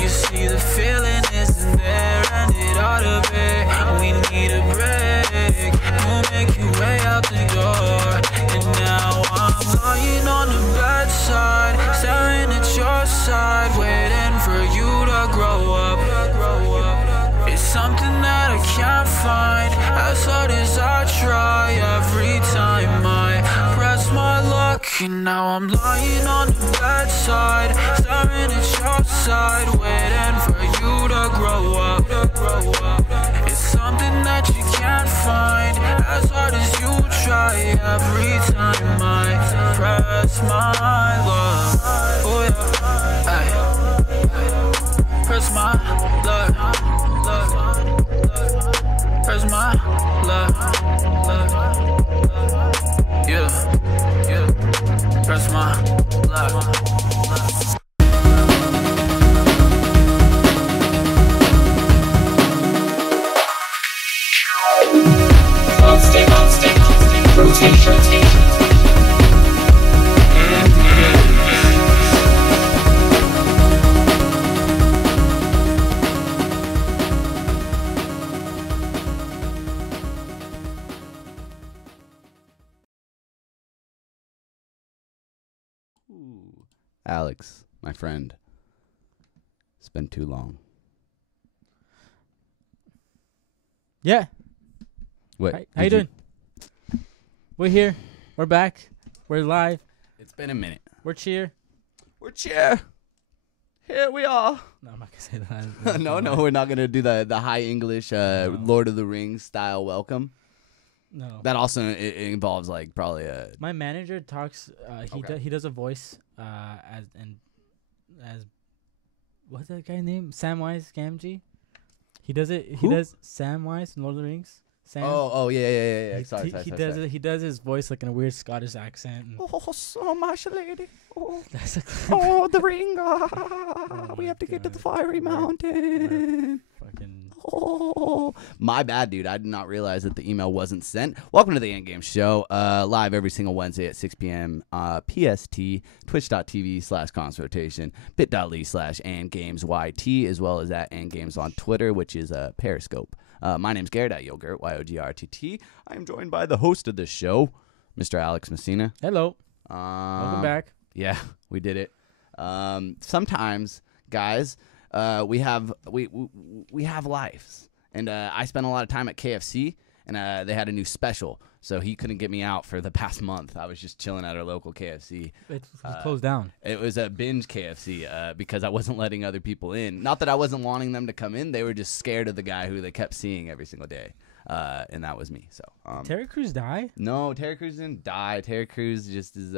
You see the feeling isn't there, and it ought to be. We need a break. You make your way out the door, and now I'm lying on the bedside, staring at your side, waiting for you to grow up. It's something that I can't find, as hard as I try. Every time I press my luck, and now I'm lying on the bedside, staring at your side, waiting for you to grow up. It's something that you can't find, as hard as you try. Every time I press my luck, oh yeah, ay. Press my luck. Press my luck. Yeah. Press my luck. Rotation. Alex, my friend, it's been too long. Yeah. What? How you doing? We're here. We're back. We're live. It's been a minute. We're cheer. We're cheer. Here we are. No, I'm not gonna say that. no, we're not gonna do the high English Lord of the Rings style welcome. No. That also involves like probably a. My manager talks. He does a voice as what's that guy's name? Samwise Gamgee. He does it. He does Samwise in Lord of the Rings. Sam. Oh yeah. Sorry. He does his voice like in a weird Scottish accent. Oh, so much, lady. Oh, that's a the ring. We have to get to the fiery mountain. Fucking. Oh, my bad, dude. I did not realize that the email wasn't sent. Welcome to the Endgame Show. Live every single Wednesday at 6 p.m. PST. Twitch.tv/consrotation. Bit.ly/AndGamesYT, as well as at AndGames on Twitter, which is Periscope. My name's Garrett at YOGRRTT, YOGRRTT. I am joined by the host of this show, Mr. Alex Mesina. Hello. Welcome back. Yeah, we did it. Sometimes, guys, we have lives, and I spent a lot of time at KFC, and they had a new special, so he couldn't get me out for the past month. I was just chilling at our local KFC. It was closed down. It was a binge KFC because I wasn't letting other people in. Not that I wasn't wanting them to come in. They were just scared of the guy who they kept seeing every single day, and that was me. So Terry Crews die? No, Terry Crews didn't die. Terry Crews just is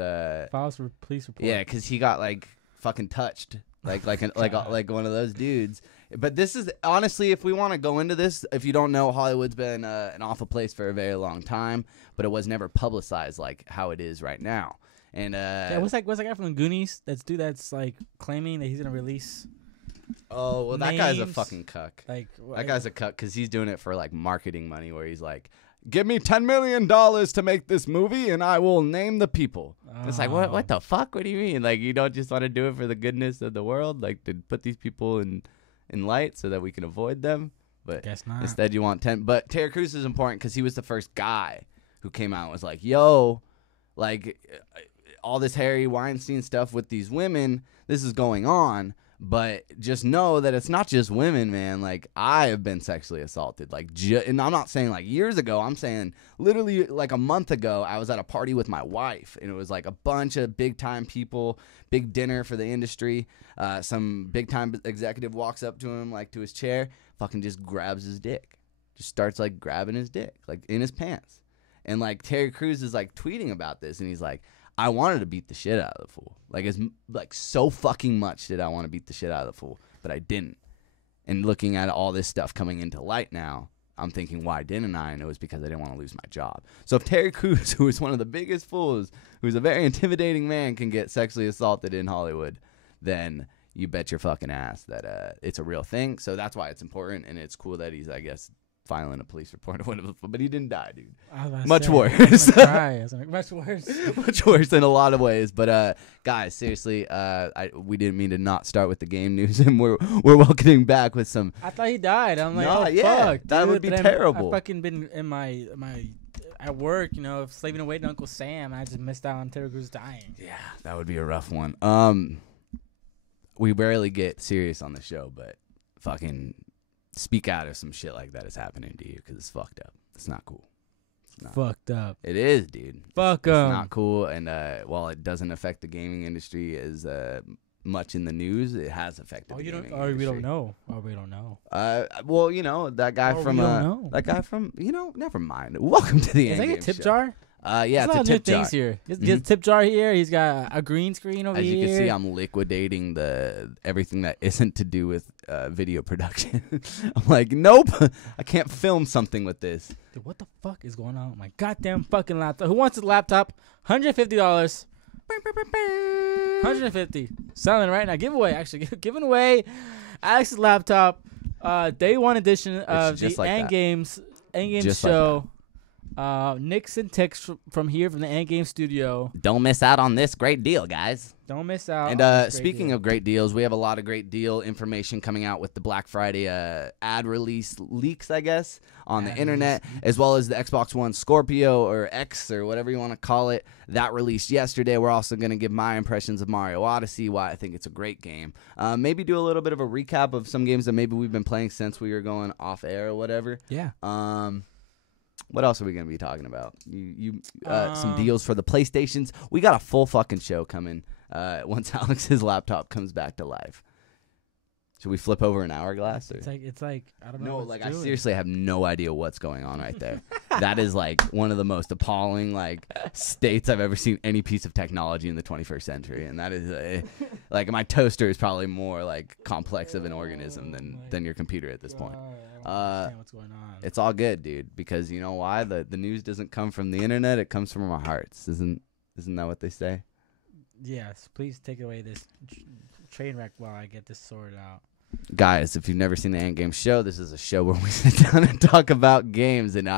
files for police report. Yeah, because he got like fucking touched, like one of those dudes. But this is honestly, if we want to go into this, if you don't know, Hollywood's been an awful place for a very long time, but it was never publicized like how it is right now. And yeah, what's that guy from the Goonies? That's like claiming that he's gonna release. Oh well, that guy's a fucking cuck. Like that guy's a cuck because he's doing it for like marketing money, where he's like, "Give me $10 million to make this movie, and I will name the people." Oh. It's like, what the fuck? What do you mean? Like, you don't just want to do it for the goodness of the world, like to put these people in light so that we can avoid them? But guess not. Instead, you want 10. But Terry Crews is important because he was the first guy who came out and was like, "Yo, like all this Harry Weinstein stuff with these women, this is going on." But just know that it's not just women, man. Like, I have been sexually assaulted. Like, and I'm not saying like years ago. I'm saying literally like a month ago, I was at a party with my wife, and it was like a bunch of big-time people, big dinner for the industry. Some big-time executive walks up to him, like to his chair, fucking just grabs his dick. Just starts like grabbing his dick, like in his pants. And like Terry Crews is like tweeting about this, and he's like, I wanted to beat the shit out of the fool. Like so fucking much did I want to beat the shit out of the fool, but I didn't. And looking at all this stuff coming into light now, I'm thinking, why didn't I? And it was because I didn't want to lose my job. So if Terry Crews, who is one of the biggest fools, who's a very intimidating man, can get sexually assaulted in Hollywood, then you bet your fucking ass that it's a real thing. So that's why it's important, and it's cool that he's, I guess, filing a police report or whatever. But he didn't die, dude. Much worse. Much worse. Much worse in a lot of ways. But guys, seriously, we didn't mean to not start with the game news, and we're welcoming back with some. I thought he died. I'm like, No, oh yeah, fuck, that dude. would be But terrible. I fucking been in my at work, you know, slaving away to Uncle Sam. And I just missed out on Terry Crews dying. Yeah, that would be a rough one. We rarely get serious on the show, but fucking speak out if some shit like that is happening to you, because it's fucked up. It's not cool. It's not. Fucked up. It is, dude. Fuck It's 'em. not cool, and while it doesn't affect the gaming industry as much in the news, it has affected. Oh, the you don't? gaming Or we industry. don't know. Or we don't know. Well, you know that guy Oh, from we don't know. that guy from never mind. Welcome to the Is that a Endgame tip show. jar? Yeah, There's it's lot a of new tip jar. things here. He has a tip jar here. He's got a green screen over As here. you can see, I'm liquidating everything that isn't to do with video production. I'm like, nope, I can't film something with this. Dude, what the fuck is going on with my goddamn fucking laptop? Who wants a laptop? $150. $150. Selling right now. Giveaway, actually. Giving away Alex's laptop. Day one edition of the just like that. Endgames Just like show. Nixon text from here from the Endgame studio. Don't miss out on this great deal, guys. Don't miss out. And on this great speaking deal. of great deals, we have a lot of great deal information coming out with the Black Friday ad release leaks, I guess, on the internet, as well as the Xbox One Scorpio or X or whatever you want to call it. That released yesterday. We're also going to give my impressions of Mario Odyssey, why I think it's a great game. Maybe do a little bit of a recap of some games that maybe we've been playing since we were going off air or whatever. Yeah. What else are we going to be talking about? Some deals for the PlayStations. We got a full fucking show coming once Alex's laptop comes back to life. Should we flip over an hourglass? Or? It's like I don't know. No, what like it's I doing. seriously have no idea what's going on right there. That is like one of the most appalling states I've ever seen any piece of technology in the 21st century, and that is like my toaster is probably more like complex of an organism than your computer at this point. I don't understand what's going on. It's all good, dude, because you know why? The news doesn't come from the internet; it comes from our hearts. Isn't that what they say? Yes, please take away this train wreck while I get this sorted out. Guys, if you've never seen the Endgame show, this is a show where we sit down and talk about games. And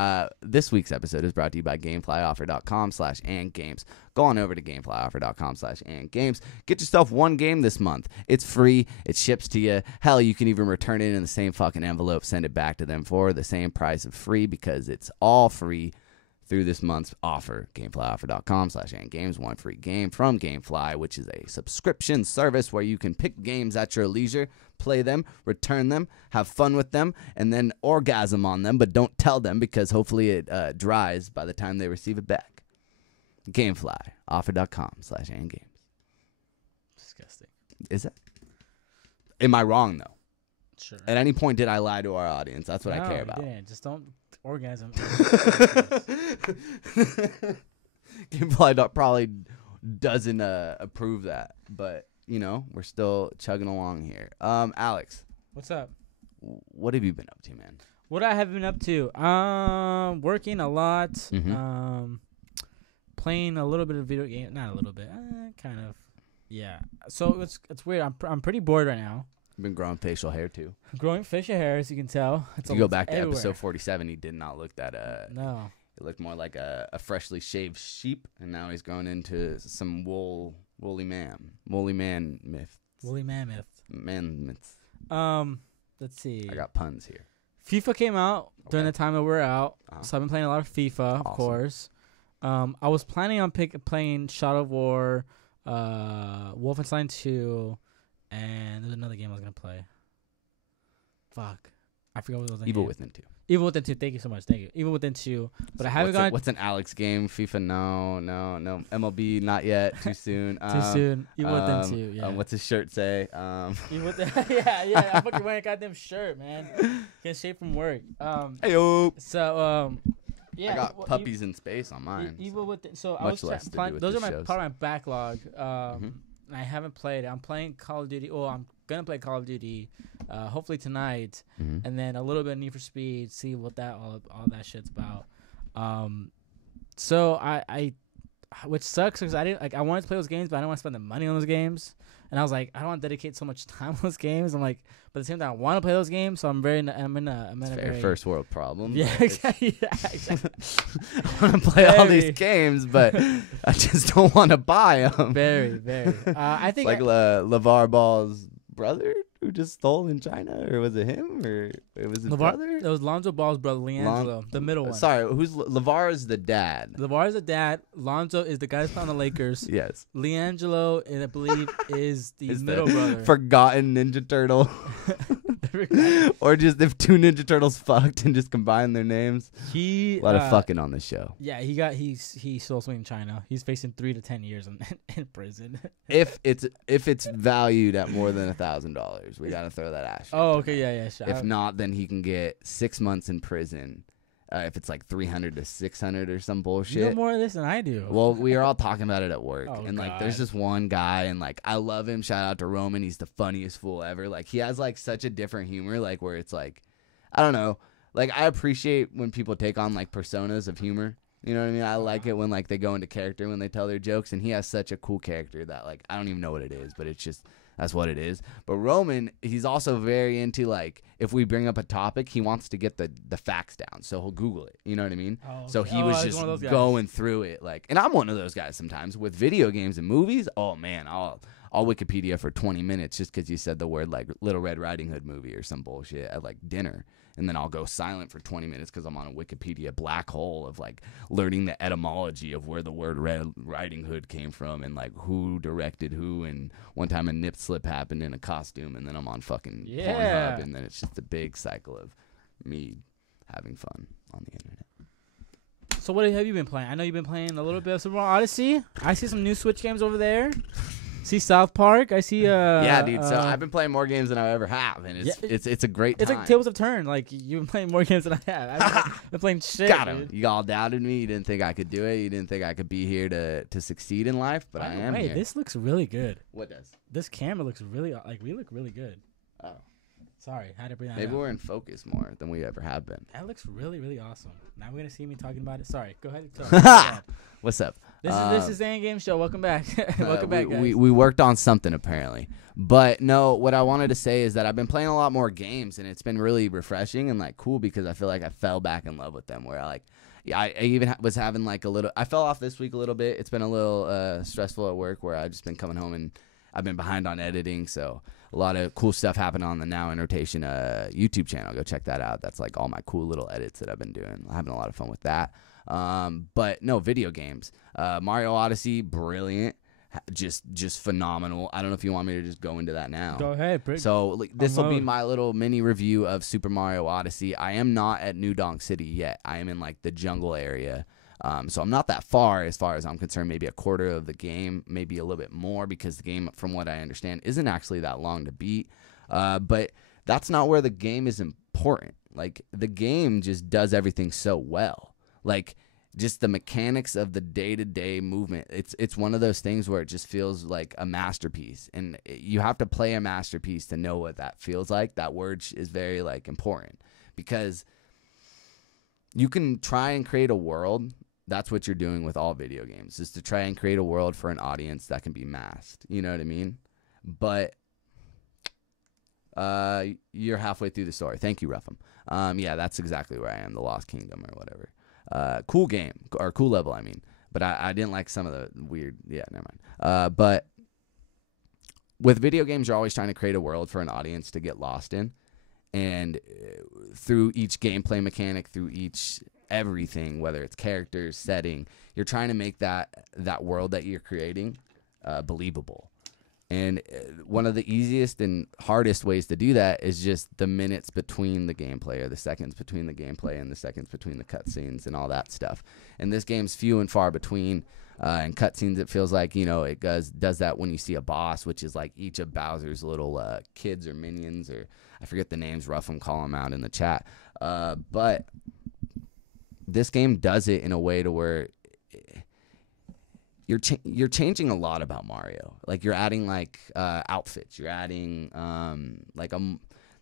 this week's episode is brought to you by GameFlyOffer.com/andgames. Go on over to GameFlyOffer.com/andgames. Get yourself one game this month. It's free. It ships to you. Hell, you can even return it in the same fucking envelope. Send it back to them for the same price of free, because it's all free through this month's offer. GameFlyOffer.com/andgames. One free game from GameFly, which is a subscription service where you can pick games at your leisure, play them, return them, have fun with them, and then orgasm on them, but don't tell them, because hopefully it dries by the time they receive it back. GameFlyOffer.com/andgames. Disgusting. Is it? Am I wrong, though? Sure. At any point did I lie to our audience? That's what I care you about. didn't. Just don't orgasm. GameFly probably doesn't approve that, but you know, we're still chugging along here. Alex, What's up? what have you been up to, man? What I have been up to? Working a lot. Playing a little bit of video game. Not a little bit. Kind of. Yeah. So it's weird. I'm pretty bored right now. You've been growing facial hair too. Growing facial hair, as you can tell. You go back to everywhere. episode 47. He did not look that. No. He looked more like a freshly shaved sheep, and now he's grown into some woolly man myth. Woolly mammoth. Man myths. Let's see. I got puns here. FIFA came out during Okay. the time that we're out, Uh-huh. so I've been playing a lot of FIFA, of Awesome. course. I was planning on playing Shadow of War, Wolfenstein 2, and there's another game I was gonna play. Fuck, I forgot what was the Evil game. Within 2. Evil Within 2. Thank you so much. Thank you. Evil Within 2, but I haven't gone What's an Alex game? FIFA? No. MLB? Not yet. Too soon. too soon. Evil Within 2. Yeah. What's his shirt say? Evil Within. yeah. I'm fucking wearing a goddamn shirt, man. Getting straight from work. Heyo. So yeah. I got puppies in space on mine. Evil Within. So I Much was less to do playing. with Those the are shows. part of my backlog. And I haven't played it. I'm playing Call of Duty. Oh, I'm gonna play Call of Duty. Hopefully tonight, and then a little bit of Need for Speed. See what that all that shit's about. So I which sucks because I wanted to play those games, but I don't want to spend the money on those games. And I was like, I don't want to dedicate so much time on those games. I'm like, but at the same time, I want to play those games, so I'm in a very first world problem. Yeah, exactly. I want to play all these games, but I just don't want to buy them. Very. I think like LeVar Ball's brother who just stole in China, or was it him, or it was his brother? It was Lonzo Ball's brother, Leangelo, the middle one. Sorry, who's LeVar is the dad. LeVar is the dad. Lonzo is the guy that's on the Lakers. Yes. Leangelo, I believe, is the middle brother. Forgotten Ninja Turtle. Or just if two Ninja Turtles fucked and just combined their names. A lot of fucking on this show. Yeah, he stole something in China. He's facing 3 to 10 years in prison. If it's valued at more than $1,000, we gotta throw that ash. Oh, okay, yeah. Sure. If not, then he can get 6 months in prison. If it's like 300 to 600 or some bullshit. You know more of this than I do. Well, we are all talking about it at work, and like, God. there's this one guy, and like, I love him. Shout out to Roman. He's the funniest fool ever. Like, he has like such a different humor, like where it's like, I don't know. Like, I appreciate when people take on like personas of humor. You know what I mean? I like it when like they go into character when they tell their jokes, and he has such a cool character that like I don't even know what it is, but it's just. That's what it is. But Roman, he's also very into, like, if we bring up a topic, he wants to get the facts down. So he'll Google it. You know what I mean? Oh, okay. So he was just going through it. Like, and I'm one of those guys sometimes. With video games and movies, oh, man, I'll Wikipedia for 20 minutes just because you said the word, like, Little Red Riding Hood movie or some bullshit at, like, dinner. And then I'll go silent for 20 minutes because I'm on a Wikipedia black hole of, like, learning the etymology of where the word Red Riding Hood came from and, like, who directed who. And one time a nip slip happened in a costume, and then I'm on fucking Pornhub. And then it's just a big cycle of me having fun on the internet. So what have you been playing? I know you've been playing a little bit of Super Mario Odyssey. I see some new Switch games over there. See South Park. I see. Yeah, dude. So I've been playing more games than I ever have, and it's a great time. It's like tables of turn. Like you've been playing more games than I have. I've been playing shit. Got him. You all doubted me. You didn't think I could do it. You didn't think I could be here to succeed in life, but I am here. This looks really good. What does? This camera looks really we look really good. Oh. Sorry, had to bring that Maybe up. we're in focus more than we ever have been. That looks really, really awesome. Now we're gonna see me talking about it. Sorry, go ahead. What's up? This is the End Game Show. Welcome back. Welcome back, guys. We worked on something apparently, but no. What I wanted to say is that I've been playing a lot more games, and it's been really refreshing and like cool because I feel like I fell back in love with them. Where I even was having like a little. I fell off this week a little bit. It's been a little stressful at work where I've just been coming home and I've been behind on editing, so. A lot of cool stuff happening on the Now in Rotation YouTube channel. Go check that out. That's like all my cool little edits that I've been doing. I'm having a lot of fun with that. But no, video games. Mario Odyssey, brilliant. Just phenomenal. I don't know if you want me to just go into that now. Go ahead. So like, this will be my little mini review of Super Mario Odyssey. I am not at New Donk City yet. I am in like the jungle area. So I'm not that far as I'm concerned, maybe a quarter of the game, maybe a little bit more because the game, from what I understand, isn't actually that long to beat. But that's not where the game is important. Like, the game just does everything so well. Like, just the mechanics of the day-to-day movement. It's one of those things where it just feels like a masterpiece. And you have to play a masterpiece to know what that feels like. That word is very, like, important. Because you can try and create a world. That's what you're doing with all video games, is to try and create a world for an audience that can be masked. You know what I mean? But you're halfway through the story. Thank you, Ruffum. Yeah, that's exactly where I am, the Lost Kingdom or whatever. Cool game, or cool level, I mean. But I didn't like some of the weird, yeah, never mind. But with video games, you're always trying to create a world for an audience to get lost in. And through each gameplay mechanic, through each everything, whether it's characters, setting, you're trying to make that world that you're creating believable. And one of the easiest and hardest ways to do that is just the minutes between the gameplay, or the seconds between the gameplay and the seconds between the cutscenes and all that stuff. And this game's few and far between. And cutscenes, it feels like, you know, it does that when you see a boss, which is like each of Bowser's little kids or minions, or I forget the names, Ruffum, call them out in the chat. But this game does it in a way to where you're changing a lot about Mario. Like, you're adding like outfits. You're adding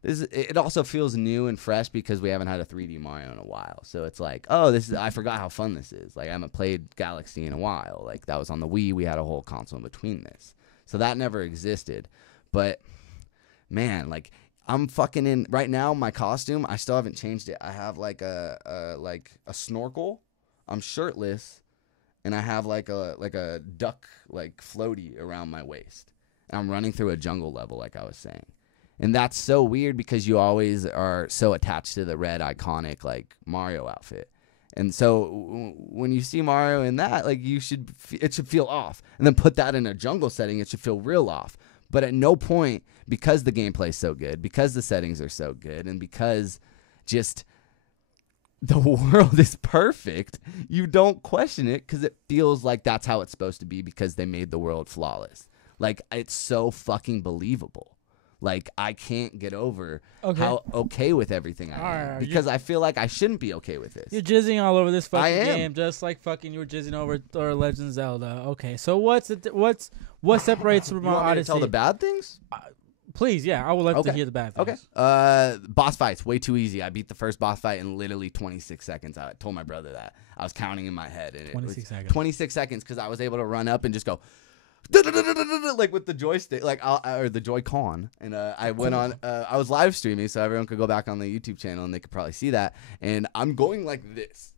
it also feels new and fresh because we haven't had a 3D Mario in a while. So it's like, oh, I forgot how fun this is. Like, I haven't played Galaxy in a while. Like, that was on the Wii. We had a whole console in between this. So that never existed. But, man, like, I'm fucking in right now. My costume, I still haven't changed it. I have like a snorkel. I'm shirtless, and I have like a duck like floaty around my waist. And I'm running through a jungle level, like I was saying. And that's so weird because you always are so attached to the red iconic like Mario outfit. And so when you see Mario in that, like it should feel off. And then put that in a jungle setting, it should feel real off. But at no point, because the gameplay is so good, because the settings are so good, and because just the world is perfect, you don't question it because it feels like that's how it's supposed to be because they made the world flawless. Like, it's so fucking believable. Like, I can't get over how okay with everything I am because I feel like I shouldn't be okay with this. You're jizzing all over this fucking game, just like fucking you were jizzing over Thor: Legend of Zelda. Okay, so what separates Super Mario Odyssey? Me to tell the bad things? Please, yeah, I would like to hear the bad things. Okay. Boss fights, way too easy. I beat the first boss fight in literally 26 seconds. I told my brother that. I was counting in my head. And 26 seconds. 26 seconds because I was able to run up and just go like with the joystick, like or the Joy-Con, and I went on. I was live streaming, so everyone could go back on the YouTube channel and they could probably see that. And I'm going like this,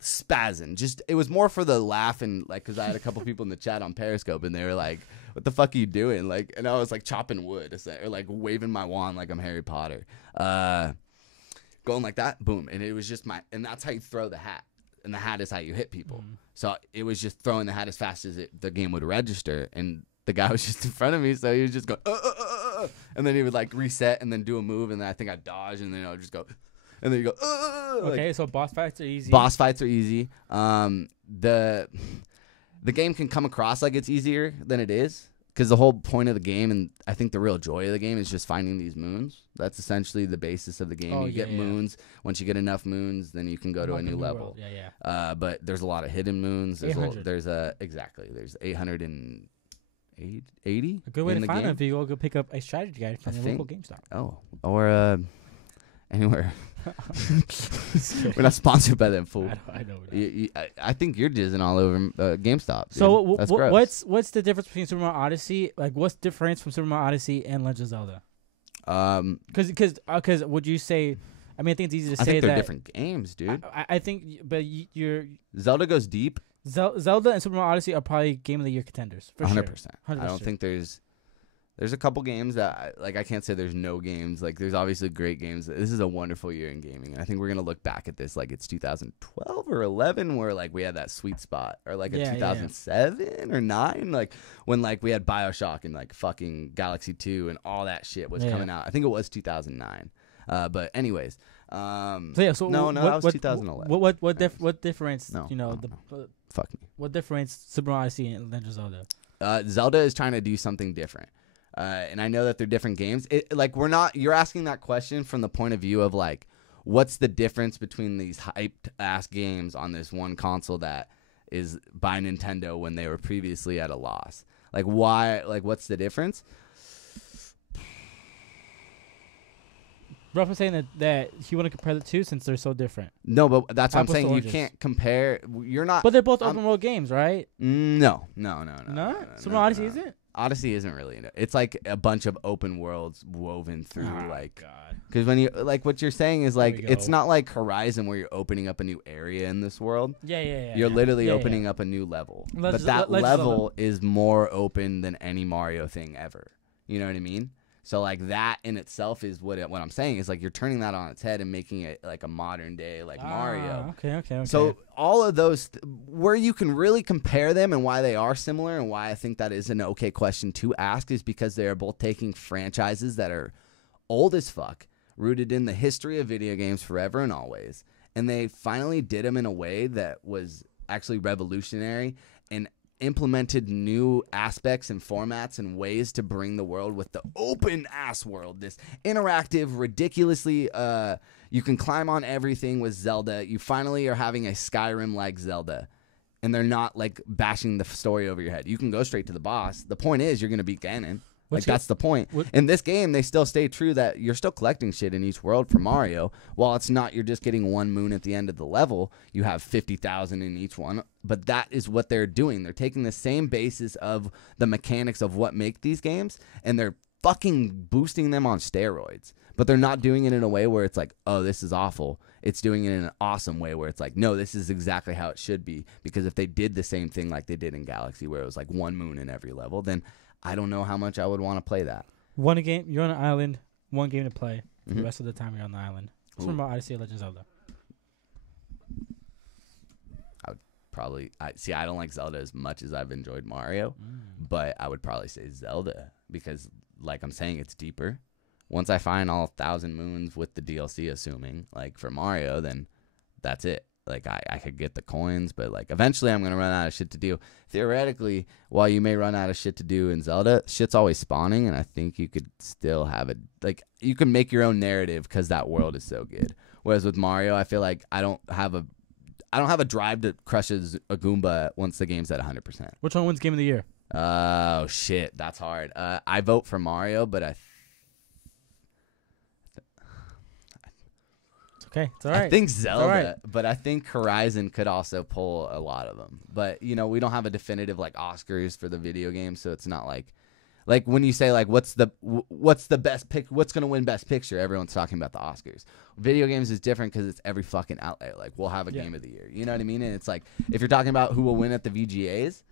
spazzing. Just it was more for the laugh and like because I had a couple people in the chat on Periscope and they were like, "What the fuck are you doing?" Like, and I was like chopping wood or like waving my wand like I'm Harry Potter, going like that, boom, and it was just and that's how you throw the hat. And the hat is how you hit people. So it was just throwing the hat as fast as the game would register. And the guy was just in front of me, so he was just going, and then he would like reset and then do a move. And then I think I'd dodge, and then I would just go, and then you go, Okay, like, so boss fights are easy. Boss fights are easy. The game can come across like it's easier than it is. Because the whole point of the game, and I think the real joy of the game, is just finding these moons. That's essentially the basis of the game. You get moons. Once you get enough moons, then you can go to a new level. But there's a lot of hidden moons. There's 880 a good way to find them if you go pick up a strategy guide from your local GameStop. Oh, or anywhere. We're not sponsored by them, fool. I know. I think you're jizzing all over GameStop. Dude. So that's gross. what's the difference between Super Mario Odyssey? Like, what's the difference from Super Mario Odyssey and Legend of Zelda? Because would you say? I mean, I think it's easy to say that. I think they're different games, dude. I think, but you're Zelda goes deep. Zelda and Super Mario Odyssey are probably Game of the Year contenders. For 100%. I don't think there's a couple games that I can't say there's no games. Like, there's obviously great games. This is a wonderful year in gaming. I think we're gonna look back at this like it's 2012 or 11 where like we had that sweet spot, or like a 2007 or 9, like when like we had BioShock and like fucking Galaxy 2 and all that shit was coming out. I think it was 2009. But anyways, no, that was 2011. What difference? No, fuck me. What difference Super Mario Odyssey and Legend of Zelda? Zelda is trying to do something different. And I know that they're different games. You're asking that question from the point of view of like, what's the difference between these hyped ass games on this one console that is by Nintendo when they were previously at a loss? Like, why? Like, what's the difference? Ruff was saying that you want to compare the two since they're so different. No, but that's what I'm saying. Oranges. You can't compare. You're not. But they're both open world games, right? No. Super Odyssey isn't? Odyssey isn't really. It's like a bunch of open worlds woven through, God. Because when you like what you're saying is like it's not like Horizon where you're opening up a new area in this world. Yeah. You're literally opening up a new level, but that level is more open than any Mario thing ever. You know what I mean? So like that in itself is what I'm saying is like you're turning that on its head and making it like a modern day like Mario. Okay. So all of those where you can really compare them and why they are similar and why I think that is an okay question to ask is because they are both taking franchises that are old as fuck, rooted in the history of video games forever and always, and they finally did them in a way that was actually revolutionary and implemented new aspects and formats and ways to bring the world with the open ass world, this interactive, ridiculously you can climb on everything with Zelda. You finally are having a Skyrim like Zelda, and they're not like bashing the story over your head. You can go straight to the boss. The point is you're gonna beat Ganon. Like, that's the point. In this game, they still stay true that you're still collecting shit in each world for Mario. While it's not you're just getting one moon at the end of the level, you have 50,000 in each one. But that is what they're doing. They're taking the same basis of the mechanics of what make these games, and they're fucking boosting them on steroids. But they're not doing it in a way where it's like, oh, this is awful. It's doing it in an awesome way where it's like, no, this is exactly how it should be. Because if they did the same thing like they did in Galaxy, where it was like one moon in every level, then I don't know how much I would want to play that. One game, you're on an island, one game to play. For the rest of the time, you're on the island. It's from Odyssey of Legend of Zelda. I would probably... I don't like Zelda as much as I've enjoyed Mario, but I would probably say Zelda because, like I'm saying, it's deeper. Once I find all 1,000 moons with the DLC, assuming, like, for Mario, then that's it. Like, I could get the coins, but, like, eventually I'm going to run out of shit to do. Theoretically, while you may run out of shit to do in Zelda, shit's always spawning, and I think you could still have it. Like, you can make your own narrative because that world is so good. Whereas with Mario, I feel like I don't have a drive to crush a Goomba once the game's at 100%. Which one wins Game of the Year? Oh, shit. That's hard. I vote for Mario, but Okay, it's all right. I think Zelda, but I think Horizon could also pull a lot of them. But, you know, we don't have a definitive, like, Oscars for the video game, so it's not like when you say, like, what's the best pick, what's going to win best picture, everyone's talking about the Oscars. Video games is different because it's every fucking outlet. Like, we'll have a game of the year. You know what I mean? And it's like, if you're talking about who will win at the VGAs,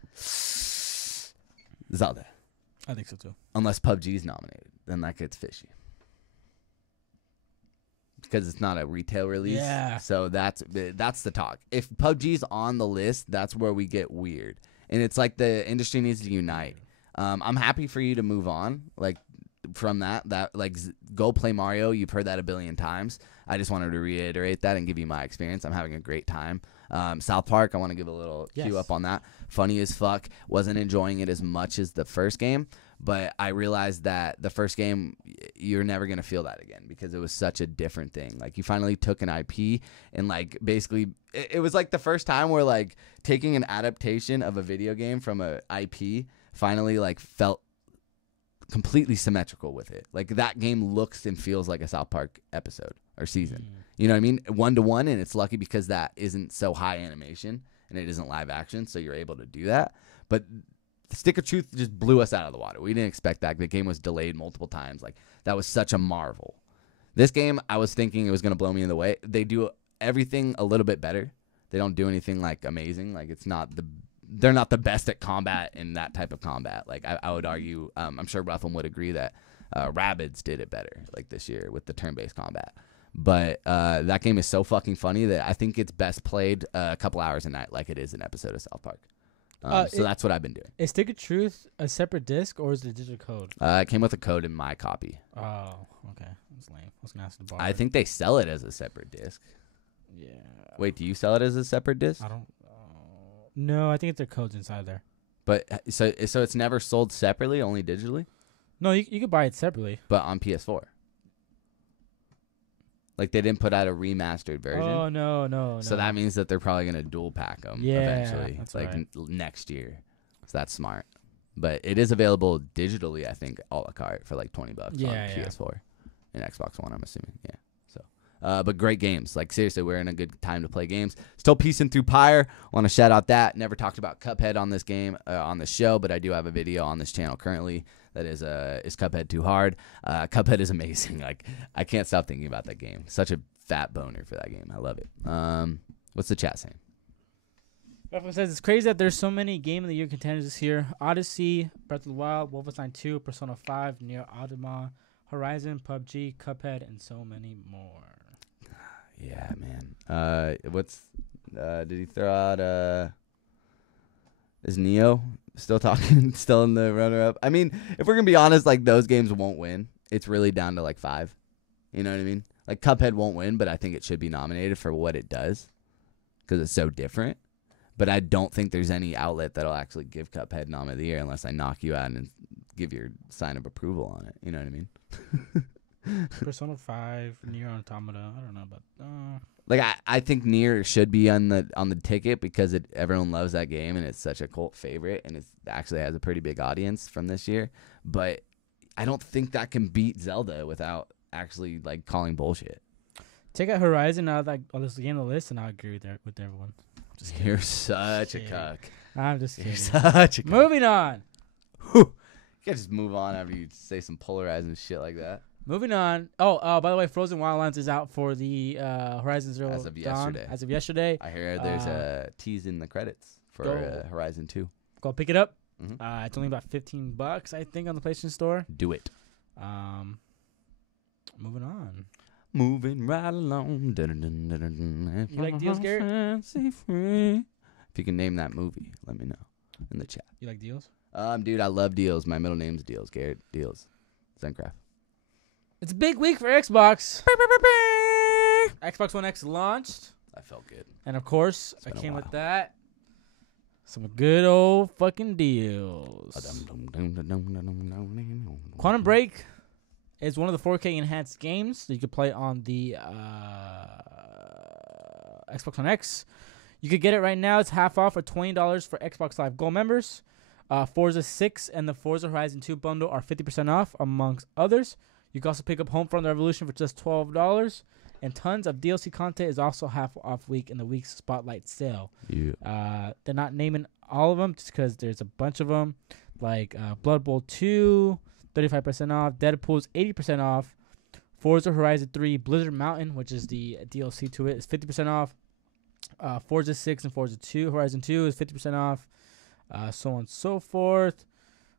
Zelda. I think so, too. Unless PUBG's nominated. Then that gets fishy. Because it's not a retail release. Yeah. So that's the talk. If PUBG's on the list, that's where we get weird. And it's like the industry needs to unite. I'm happy for you to move on, like, from that. Like, go play Mario. You've heard that a billion times. I just wanted to reiterate that and give you my experience. I'm having a great time. South Park, I want to give a little cue up on that. Funny as fuck. Wasn't enjoying it as much as the first game. But I realized that the first game, you're never going to feel that again because it was such a different thing. Like, you finally took an IP and, like, basically, it was like the first time where, like, taking an adaptation of a video game from a IP finally, like, felt completely symmetrical with it. Like, that game looks and feels like a South Park episode or season. You know what I mean? 1-to-1, and it's lucky because that isn't so high animation and it isn't live action, so you're able to do that. But Stick of Truth just blew us out of the water. We didn't expect that. The game was delayed multiple times. Like, that was such a marvel. This game, I was thinking it was going to blow me in the way. They do everything a little bit better. They don't do anything, like, amazing. Like, they're not the best at combat in that type of combat. Like, I would argue, I'm sure Ruffin would agree that Rabbids did it better, like, this year with the turn-based combat. But that game is so fucking funny that I think it's best played a couple hours a night like it is an episode of South Park. So that's what I've been doing. Is Stick of Truth a separate disc or is it a digital code? It came with a code in my copy. Oh, okay. That's lame. I was going to ask the bar. I think they sell it as a separate disc. Yeah. Wait, do you sell it as a separate disc? I don't. No, I think it's their codes inside there. But so it's never sold separately, only digitally? No, you could buy it separately. But on PS4. Like, they didn't put out a remastered version. Oh, no. So that means that they're probably going to dual pack them eventually. That's like right. Next year. So that's smart. But it is available digitally, I think, a la carte for like $20 on PS4 and Xbox One, I'm assuming. Yeah. So, but great games. Like, seriously, we're in a good time to play games. Still piecing through Pyre. Want to shout out that. Never talked about Cuphead on this game, on the show, but I do have a video on this channel currently that is Cuphead Too Hard? Cuphead is amazing. Like, I can't stop thinking about that game. Such a fat boner for that game. I love it. What's the chat saying? Ruffin says, it's crazy that there's so many Game of the Year contenders this year. Odyssey, Breath of the Wild, Wolfenstein 2, Persona 5, Nier Automata, Horizon, PUBG, Cuphead, and so many more. Yeah, man. Did he throw out, is Neo still talking, still in the runner-up? I mean, if we're going to be honest, like, those games won't win. It's really down to, like, 5. You know what I mean? Like, Cuphead won't win, but I think it should be nominated for what it does because it's so different. But I don't think there's any outlet that'll actually give Cuphead Nom of the Year unless I knock you out and give your sign of approval on it. You know what I mean? Persona 5, Nier Automata. I don't know about. Like, I think Nier should be on the ticket because everyone loves that game and it's such a cult favorite and it actually has a pretty big audience from this year. But I don't think that can beat Zelda without actually like calling bullshit. Take out Horizon out of that this game on the list, and I agree with everyone. You're such a cuck. I'm just kidding. You're such a cuck. Moving on. You can't just move on after you say some polarizing shit like that. Moving on. Oh, by the way, Frozen Wildlands is out for the Horizon Zero As of Dawn. yesterday. As of yesterday. I hear there's a tease in the credits for Horizon 2. Go pick it up. Mhm. It's only about $15, I think, on the PlayStation Store. Do it. Moving on. Moving right along. You like deals, Garrett? If you can name that movie, let me know in the chat. You like deals? Dude, I love deals. My middle name's Deals. Garrett Deals. Zentgraf. It's a big week for Xbox. Xbox One X launched. I felt good. And of course, I been a came with while. that. Some good old fucking deals. Quantum Break is one of the 4K enhanced games that you could play on the Xbox One X. You could get it right now. It's half off for $20 for Xbox Live Gold members. Forza 6 and the Forza Horizon 2 bundle are 50% off, amongst others. You can also pick up Homefront Revolution for just $12. And tons of DLC content is also half off week in the week's Spotlight sale. Yeah. They're not naming all of them just because there's a bunch of them. Like Blood Bowl 2, 35% off. Deadpool's 80% off. Forza Horizon 3 Blizzard Mountain, which is the DLC to it, is 50% off. Forza 6 and Forza 2, Horizon 2 is 50% off. So on and so forth.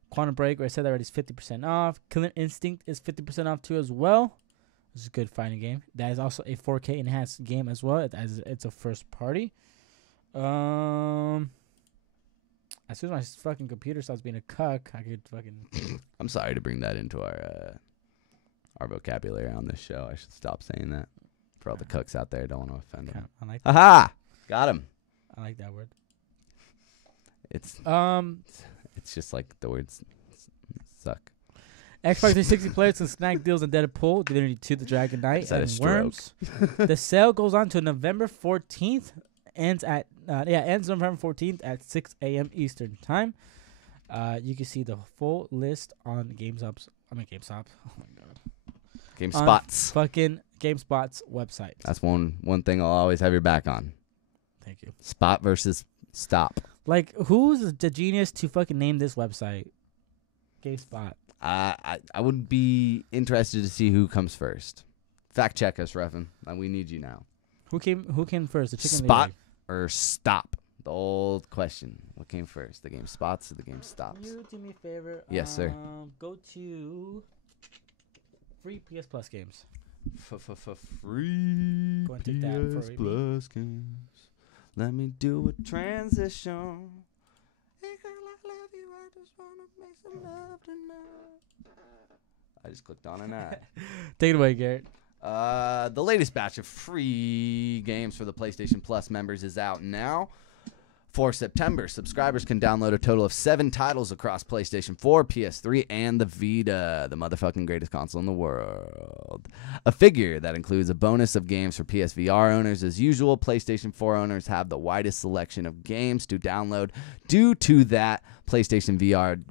Quantum Break, where I said that already, is 50% off. Killer Instinct is 50% off too as well. This is a good fighting game. That is also a 4K enhanced game as well, as it's a first party. As soon as my fucking computer stops being a cuck, I could fucking... I'm sorry to bring that into our vocabulary on this show. I should stop saying that. For all the cooks out there, I don't want to offend them. I like that. Aha! Got him. I like that word. It's just like the words suck. Xbox 360 players can snag deals on Deadpool, Divinity 2, The Dragon Knight, Is that a and stroke? Worms. The sale goes on to November 14th. Ends November 14th at 6 a.m. Eastern time. You can see the full list on GameStop. Oh my god. GameSpots. Fucking GameSpot's website. That's one thing I'll always have your back on. Thank you. Spot versus stop. Like, who's the genius to fucking name this website? GameSpot. I would be interested to see who comes first. Fact check us, Ruffin. We need you now. Who came first? The chicken or the Spot egg? or stop? The old question. What came first? The game spots or the game stops? You do me a favor. Yes, sir. Go to free PS Plus games. Free Go and take that for PS me. Plus games. Let me do a transition. Hey girl, I love you. I just wanna make some love tonight. I just clicked on an ad. Take it away, Garrett. The latest batch of free games for the PlayStation Plus members is out now. For September, subscribers can download a total of 7 titles across PlayStation 4, PS3, and the Vita, the motherfucking greatest console in the world. A figure that includes a bonus of games for PSVR owners. As usual, PlayStation 4 owners have the widest selection of games to download. Due to that, PlayStation VR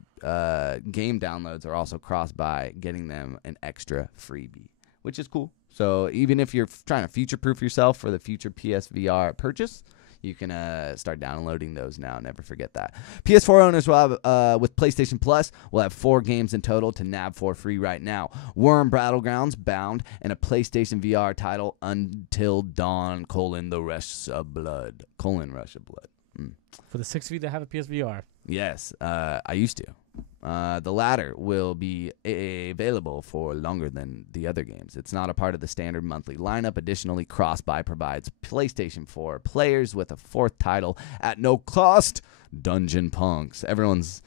game downloads are also crossed by getting them an extra freebie, which is cool. So even if you're trying to future-proof yourself for the future PSVR purchase, you can start downloading those now. Never forget that. PS4 owners will have, with PlayStation Plus, will have 4 games in total to nab for free right now. Worm Battlegrounds, Bound, and a PlayStation VR title, Until Dawn, the Rush of Blood. Rush of Blood. For the 6 of you that have a PSVR. Yes, I used to. The latter will be available for longer than the other games. It's not a part of the standard monthly lineup. Additionally, Cross-Buy provides PlayStation 4 players with a 4th title at no cost, Dungeon Punks. Everyone's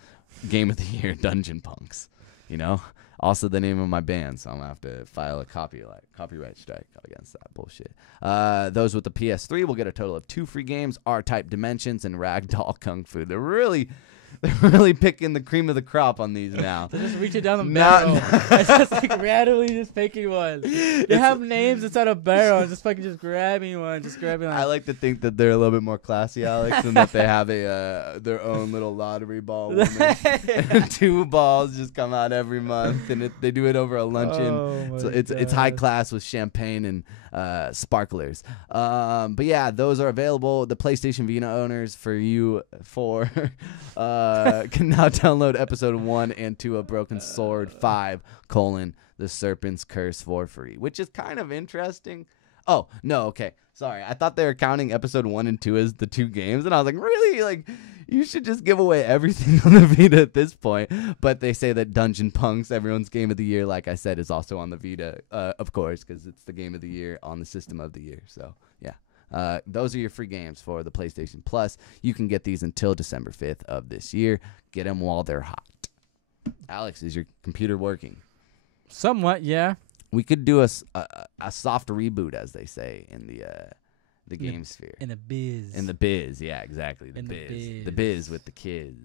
game of the year, Dungeon Punks. You know? Also the name of my band, so I'm going to have to file a copyright strike against that bullshit. Those with the PS3 will get a total of 2 free games, R-Type Dimensions and Ragdoll Kung Fu. They're really They're really picking the cream of the crop on these now. They're just reaching down the Not- barrel. It's just like randomly just picking one. They have names inside a barrel and just fucking just grabbing one, just grabbing. I like to think that they're a little bit more classy, Alex, and that they have their own little lottery ball woman. And 2 balls just come out every month, and they do it over a luncheon. Oh So my it's high God. class with champagne and sparklers. But yeah, those are available. The PlayStation Vita owners can now download episode 1 and 2 of Broken Sword 5: The Serpent's Curse for free, which is kind of interesting. Oh, no, okay. Sorry. I thought they were counting episode 1 and 2 as the 2 games, and I was like, really? Like, you should just give away everything on the Vita at this point. But they say that Dungeon Punks, everyone's game of the year, like I said, is also on the Vita, of course, because it's the game of the year on the system of the year. So, yeah. Those are your free games for the PlayStation Plus. You can get these until December 5th of this year. Get them while they're hot. Alex, is your computer working? Somewhat, yeah. We could do a soft reboot, as they say, in the game sphere. In the biz. In the biz, yeah, exactly. In the biz. The biz with the kids.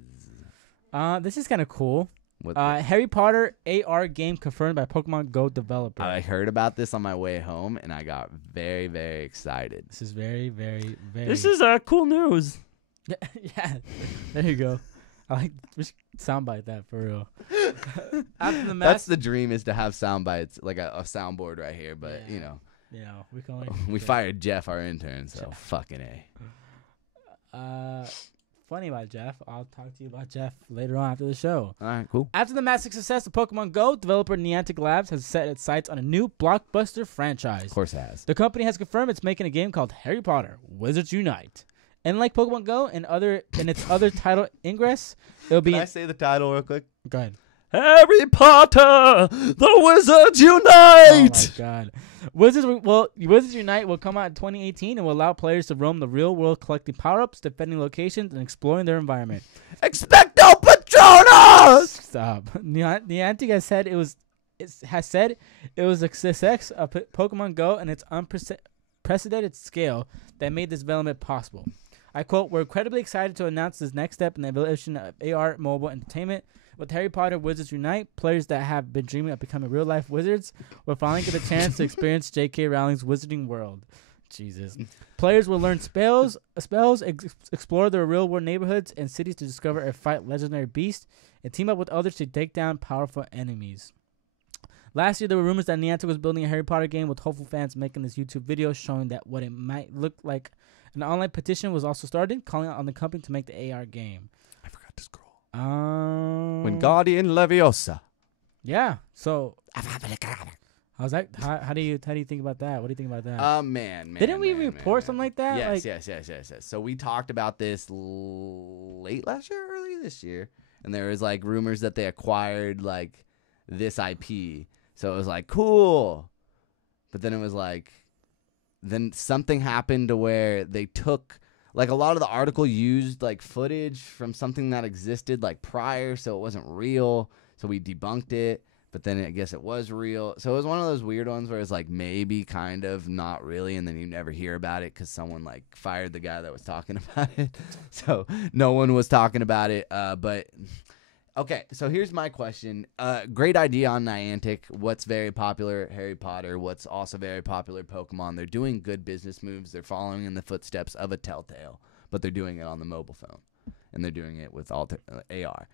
This is kind of cool. What Harry Potter AR game confirmed by Pokemon Go developer. I heard about this on my way home, and I got very, very excited. This is very, very, very. This is cool news. Yeah. There you go. I like we should soundbite that for real. After the That's match, the dream, is to have sound bites, like a soundboard right here. But Yeah. you know, we can only. we fired Jeff, our intern, so fucking A. Funny about Jeff. I'll talk to you about Jeff later on after the show. All right, cool. After the massive success of Pokemon Go, developer Niantic Labs has set its sights on a new blockbuster franchise. Of course, it has. The company has confirmed it's making a game called Harry Potter: Wizards Unite. And like Pokemon Go and its other title Ingress, it'll be. Can I say the title real quick? Go ahead. Harry Potter, the Wizards Oh Unite. my God. Wizards Unite will come out in 2018 and will allow players to roam the real world collecting power-ups, defending locations, and exploring their environment. Expecto Patronus! Stop. Niantic has said it was a success of Pokemon Go and its unprecedented scale that made this development possible. I quote, "We're incredibly excited to announce this next step in the evolution of AR mobile entertainment. With Harry Potter Wizards Unite, players that have been dreaming of becoming real-life wizards will finally get a chance to experience J.K. Rowling's Wizarding World." Jesus. Players will learn spells, explore their real-world neighborhoods and cities to discover and fight legendary beasts, and team up with others to take down powerful enemies. Last year, there were rumors that Niantic was building a Harry Potter game, with hopeful fans making this YouTube video showing that what it might look like. An online petition was also started, calling out on the company to make the AR game. I forgot to scroll. Wingardium Leviosa. Yeah. So how's that? How do you think about that? What do you think about that? Man. Didn't we report something like that? Yes, yes. So we talked about this late last year, early this year, and there was like rumors that they acquired like this IP. So it was like cool, but then it was like, then something happened to where they took. Like, a lot of the article used, like, footage from something that existed, like, prior, so it wasn't real. So we debunked it, but then I guess it was real. So it was one of those weird ones where it's, like, maybe, kind of, not really, and then you never hear about it because someone, like, fired the guy that was talking about it. So no one was talking about it, but... Okay, so here's my question. Great idea on Niantic. What's very popular? Harry Potter. What's also very popular? Pokemon. They're doing good business moves. They're following in the footsteps of a Telltale, but they're doing it on the mobile phone, and they're doing it with AR.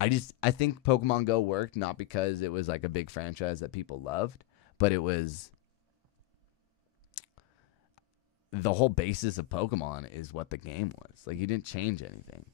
I think Pokemon Go worked not because it was like a big franchise that people loved, but it was the whole basis of Pokemon is what the game was. Like, you didn't change anything.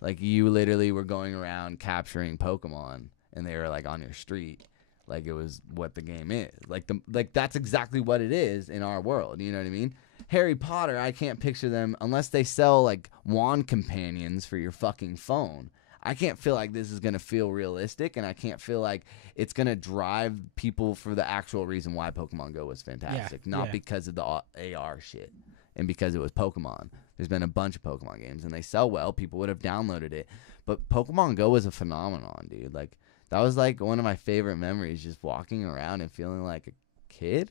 Like, you literally were going around capturing Pokemon, and they were, like, on your street. Like, it was what the game is. Like, that's exactly what it is in our world. You know what I mean? Harry Potter, I can't picture them unless they sell, like, wand companions for your fucking phone. I can't feel like this is going to feel realistic, and I can't feel like it's going to drive people for the actual reason why Pokemon Go was fantastic. Not because of the AR shit and because it was Pokemon. There's been a bunch of Pokemon games, and they sell well. People would have downloaded it. But Pokemon Go was a phenomenon, dude. Like, that was, like, one of my favorite memories, just walking around and feeling like a kid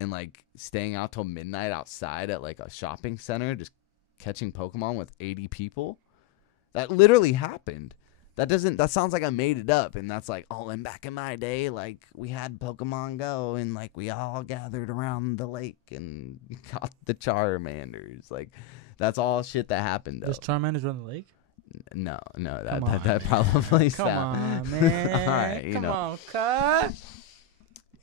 and, like, staying out till midnight outside at, like, a shopping center, just catching Pokemon with 80 people. That literally happened. That sounds like I made it up, and that's like, oh, and back in my day, like, we had Pokemon Go, and like we all gathered around the lake and caught the Charmanders. Like, that's all shit that happened though. Does Charmander run the lake? No, Come on, that probably Come sound. on, man. All right, Come on, cut.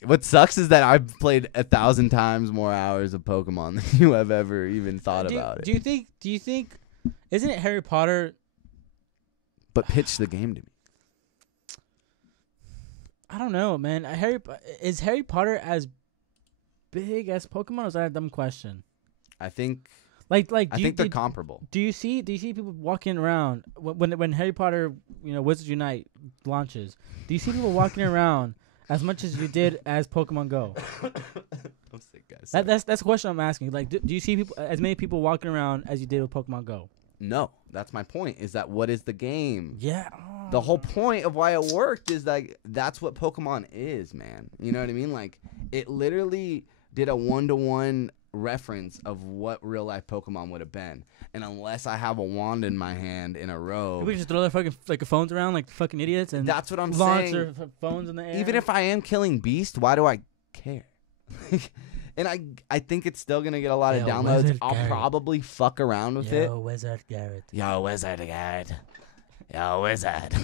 What sucks is that I've played 1,000 times more hours of Pokemon than you have ever even thought about it. Do you think isn't it Harry Potter? But pitch the game to me. I don't know, man. Is Harry Potter as big as Pokemon? Or is that a dumb question? I think I think they're comparable. Do you see people walking around when Harry Potter, Wizards Unite launches? Do you see people walking around as much as you did as Pokemon Go? I'm sick, guys. That's the question I'm asking. Like, do you see as many people walking around as you did with Pokemon Go? No, that's my point. Is that what is the game? Yeah. The whole point of why it worked is like that's what Pokemon is, man. You know what I mean? Like it literally did a 1-to-1 reference of what real life Pokemon would have been. And unless I have a wand in my hand in a robe, We just throw their fucking phones around like fucking idiots and that's what I'm launch saying. their phones in the air. Even if I am killing Beast, why do I care? And I think it's still gonna get a lot of Yo, downloads. Wizard I'll Garrett. probably fuck around with it. Wizard Garrett. Yo, Wizard Garrett. Yo, Wizard.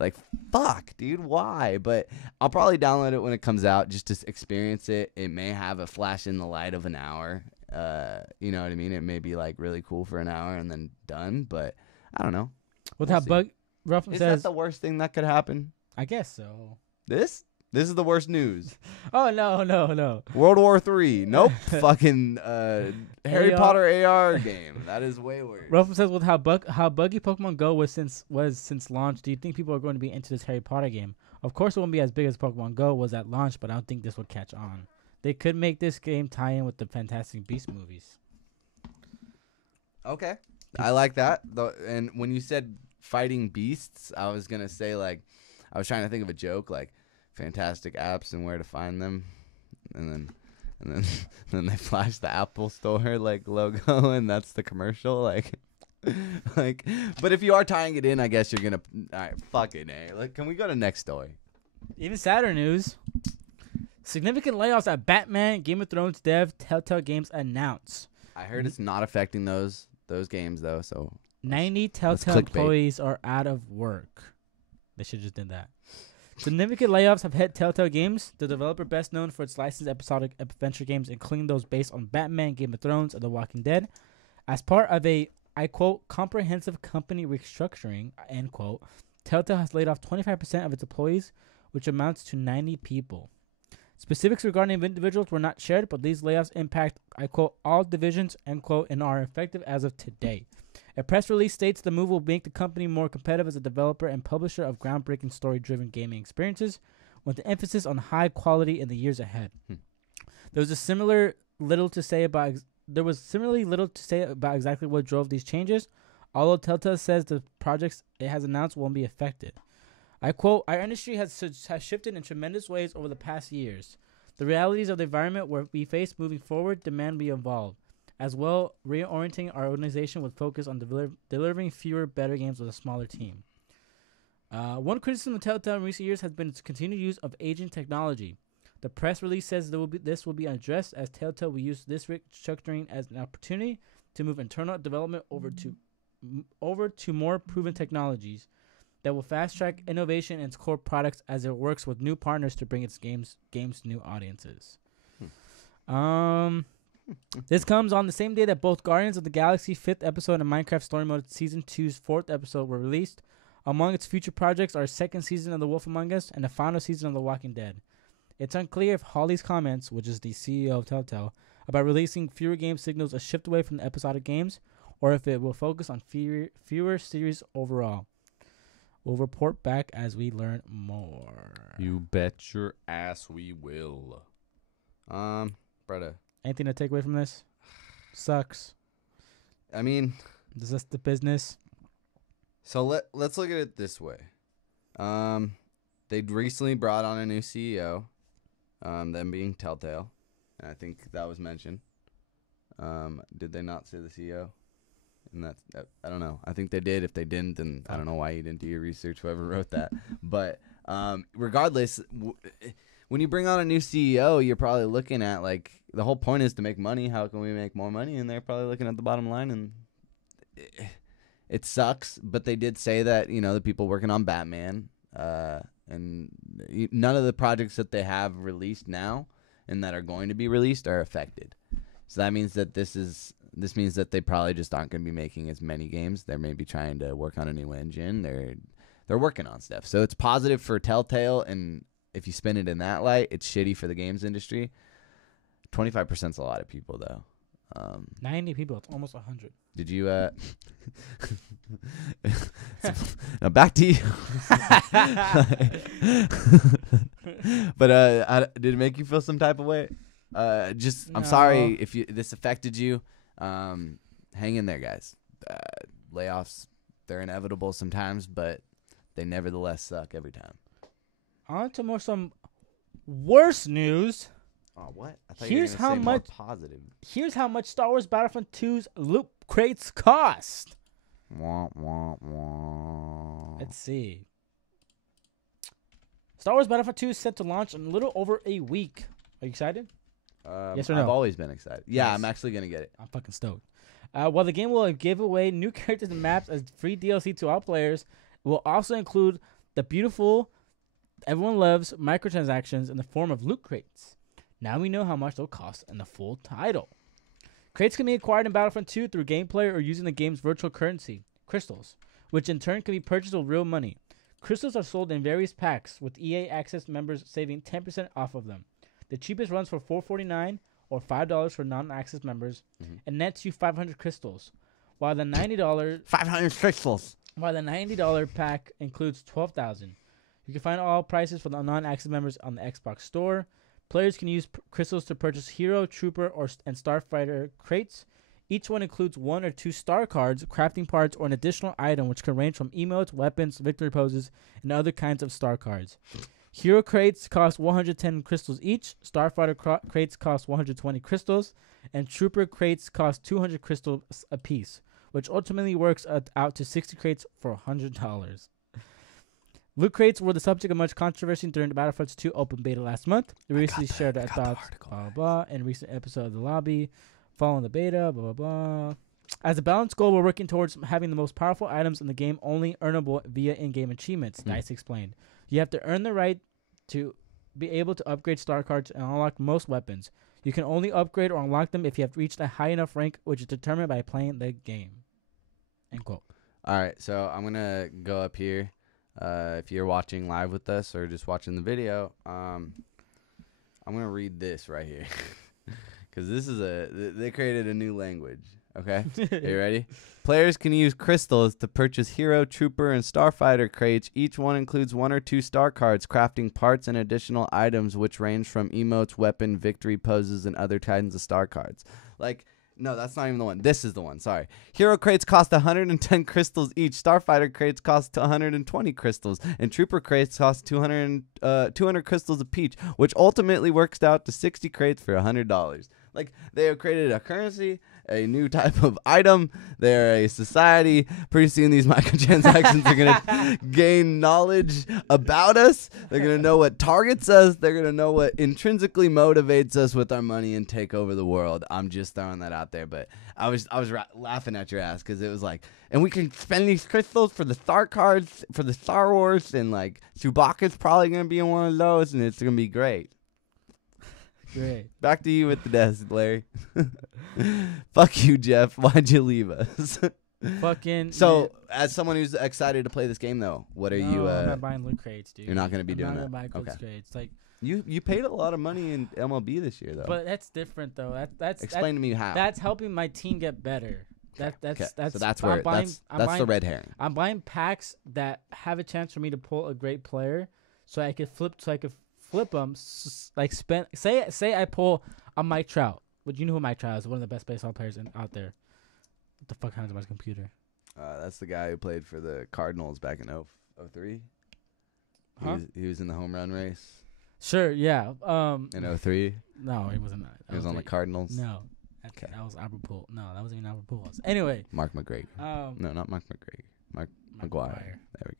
Like, fuck, dude, why? But I'll probably download it when it comes out just to experience it. It may have a flash in the light of an hour. You know what I mean? It may be, like, really cool for an hour and then done. But I don't know. With We'll how see. Ruffin Is says, that the worst thing that could happen? I guess so. This is the worst news. Oh, no. World War III. Nope. Fucking Harry AR. Potter AR game. That is way worse. Ruffin says, with how buggy Pokemon Go was since launch, do you think people are going to be into this Harry Potter game? Of course, it won't be as big as Pokemon Go was at launch, but I don't think this will catch on. They could make this game tie in with the Fantastic Beasts movies. Okay. I like that. And when you said fighting beasts, I was going to say, like, I was trying to think of a joke, like, fantastic apps and where to find them. And then they flash the Apple Store, like, logo, and that's the commercial. Like, but if you are tying it in, I guess you're going to, all right, fucking A. Like, can we go to next story? Even sadder news. Significant layoffs at Batman, Game of Thrones dev, Telltale Games announce. I heard it's not affecting those games, though, so. 90 Telltale clickbait. employees are out of work. They should have just did that. Significant layoffs have hit Telltale Games, the developer best known for its licensed episodic adventure games, including those based on Batman, Game of Thrones, and The Walking Dead. As part of a, I quote, comprehensive company restructuring, end quote, Telltale has laid off 25% of its employees, which amounts to 90 people. Specifics regarding individuals were not shared, but these layoffs impact, I quote, all divisions, end quote, and are effective as of today. A press release states the move will make the company more competitive as a developer and publisher of groundbreaking story-driven gaming experiences, with an emphasis on high quality in the years ahead. There was similarly little to say about exactly what drove these changes, although Telltale says the projects it has announced won't be affected. I quote, our industry has shifted in tremendous ways over the past years. The realities of the environment where we face moving forward demand we evolve. As well, reorienting our organization with focus on delivering fewer, better games with a smaller team. One criticism of Telltale in recent years has been its continued use of aging technology. The press release says this will be addressed as Telltale will use this restructuring as an opportunity to move internal development over to more proven technologies that will fast-track innovation in its core products as it works with new partners to bring its games to new audiences. This comes on the same day that both Guardians of the Galaxy 5th episode and Minecraft Story Mode Season 2's 4th episode were released. Among its future projects are a second season of The Wolf Among Us and a final season of The Walking Dead. It's unclear if Holly's comments, which is the CEO of Telltale, about releasing fewer games signals a shift away from the episodic games, or if it will focus on fewer series overall. We'll report back as we learn more. You bet your ass we will. Brother. Anything to take away from this? Sucks. I mean, Is this the business? so let's look at it this way. They'd recently brought on a new CEO, them being Telltale, and I think that was mentioned. Did they not say the CEO? And I don't know. I think they did. If they didn't, then I don't know why you didn't do your research, whoever wrote that. But regardless, when you bring on a new CEO, you're probably looking at, like, the whole point is to make money. How can we make more money? And they're probably looking at the bottom line, and it sucks. But they did say that, the people working on Batman and none of the projects that they have released now and that are going to be released are affected. So that means that this means that they probably just aren't going to be making as many games. They're maybe trying to work on a new engine. They're working on stuff. So it's positive for Telltale, and if you spin it in that light, it's shitty for the games industry. 25% is a lot of people, though. 90 people. It's almost 100. Did you now back to you. But did it make you feel some type of way? I'm sorry if this affected you. Hang in there, guys. Layoffs, they're inevitable sometimes, but they nevertheless suck every time. On to some worse news. Oh, what? I thought you were going to say more positive. Here's how much Star Wars Battlefront 2's loot crates cost. Wah, wah, wah. Let's see. Star Wars Battlefront 2 is set to launch in a little over a week. Are you excited? Yes or no? I've always been excited. Yeah, Yes. I'm actually going to get it. I'm fucking stoked. While the game will give away new characters and maps as free DLC to all players, it will also include the beautiful, everyone loves microtransactions in the form of loot crates. Now we know how much they'll cost in the full title. Crates can be acquired in Battlefront 2 through gameplay or using the game's virtual currency, crystals, which in turn can be purchased with real money. Crystals are sold in various packs, with EA Access members saving 10% off of them. The cheapest runs for $4.49 or $5 for non-access members, and nets you 500 crystals, while the $90 500 crystals. While the $90 pack includes 12,000. You can find all prices for the non-access members on the Xbox Store. Players can use crystals to purchase Hero, Trooper, and Starfighter crates. Each one includes 1 or 2 star cards, crafting parts, or an additional item which can range from emotes, weapons, victory poses, and other kinds of star cards. Hero crates cost 110 crystals each, Starfighter crates cost 120 crystals, and Trooper crates cost 200 crystals apiece, which ultimately works out to 60 crates for $100. Loot crates were the subject of much controversy during the Battlefront 2 open beta last month. They recently shared their thoughts, blah, blah, in a recent episode of The Lobby, following the beta, blah, blah, blah. As a balanced goal, we're working towards having the most powerful items in the game only earnable via in-game achievements, DICE explained. You have to earn the right to be able to upgrade star cards and unlock most weapons. You can only upgrade or unlock them if you have reached a high enough rank, which is determined by playing the game. End quote. All right, so I'm going to go up here. If you're watching live with us or just watching the video, I'm going to read this right here. Because this is they created a new language. Okay? Are you ready? Players can use crystals to purchase Hero, Trooper, and Starfighter crates. Each one includes 1 or 2 star cards, crafting parts and additional items which range from emotes, weapon, victory poses, and other kinds of star cards. No, that's not even the one. This is the one. Sorry. Hero crates cost 110 crystals each. Starfighter crates cost 120 crystals. And Trooper crates cost 200 crystals apiece, which ultimately works out to 60 crates for $100. They have created a currency, a new type of item. They're a society. Pretty soon these microtransactions are going to gain knowledge about us. They're going to know what targets us. They're going to know what intrinsically motivates us with our money and take over the world. I'm just throwing that out there. But I was laughing at your ass because it was and we can spend these crystals for the star cards, for the Star Wars. And Chewbacca's probably going to be in one of those. And it's going to be great. Great. Back to you with the desk, Larry. Fuck you, Jeff. Why'd you leave us? Fucking. So, as someone who's excited to play this game, though, what are you? I'm not buying loot crates, dude. You're not gonna be doing that. I'm not gonna buy loot crates. You paid a lot of money in MLB this year, though. But that's different, though. Explain to me how. That's helping my team get better. So that's where that's the red herring. I'm buying packs that have a chance for me to pull a great player, so I could flip them. Say I pull a Mike Trout. But you know who Mike Trout is? One of the best baseball players out there. What the fuck happens to my computer? That's the guy who played for the Cardinals back in 03. Huh? He was in the home run race. Sure, yeah. In 03. No, he wasn't. He was on the Cardinals. No. That was apropos. No, that wasn't even apropos. Anyway, Mark McGregor. No, not Mark McGregor. Mark McGuire. There we go.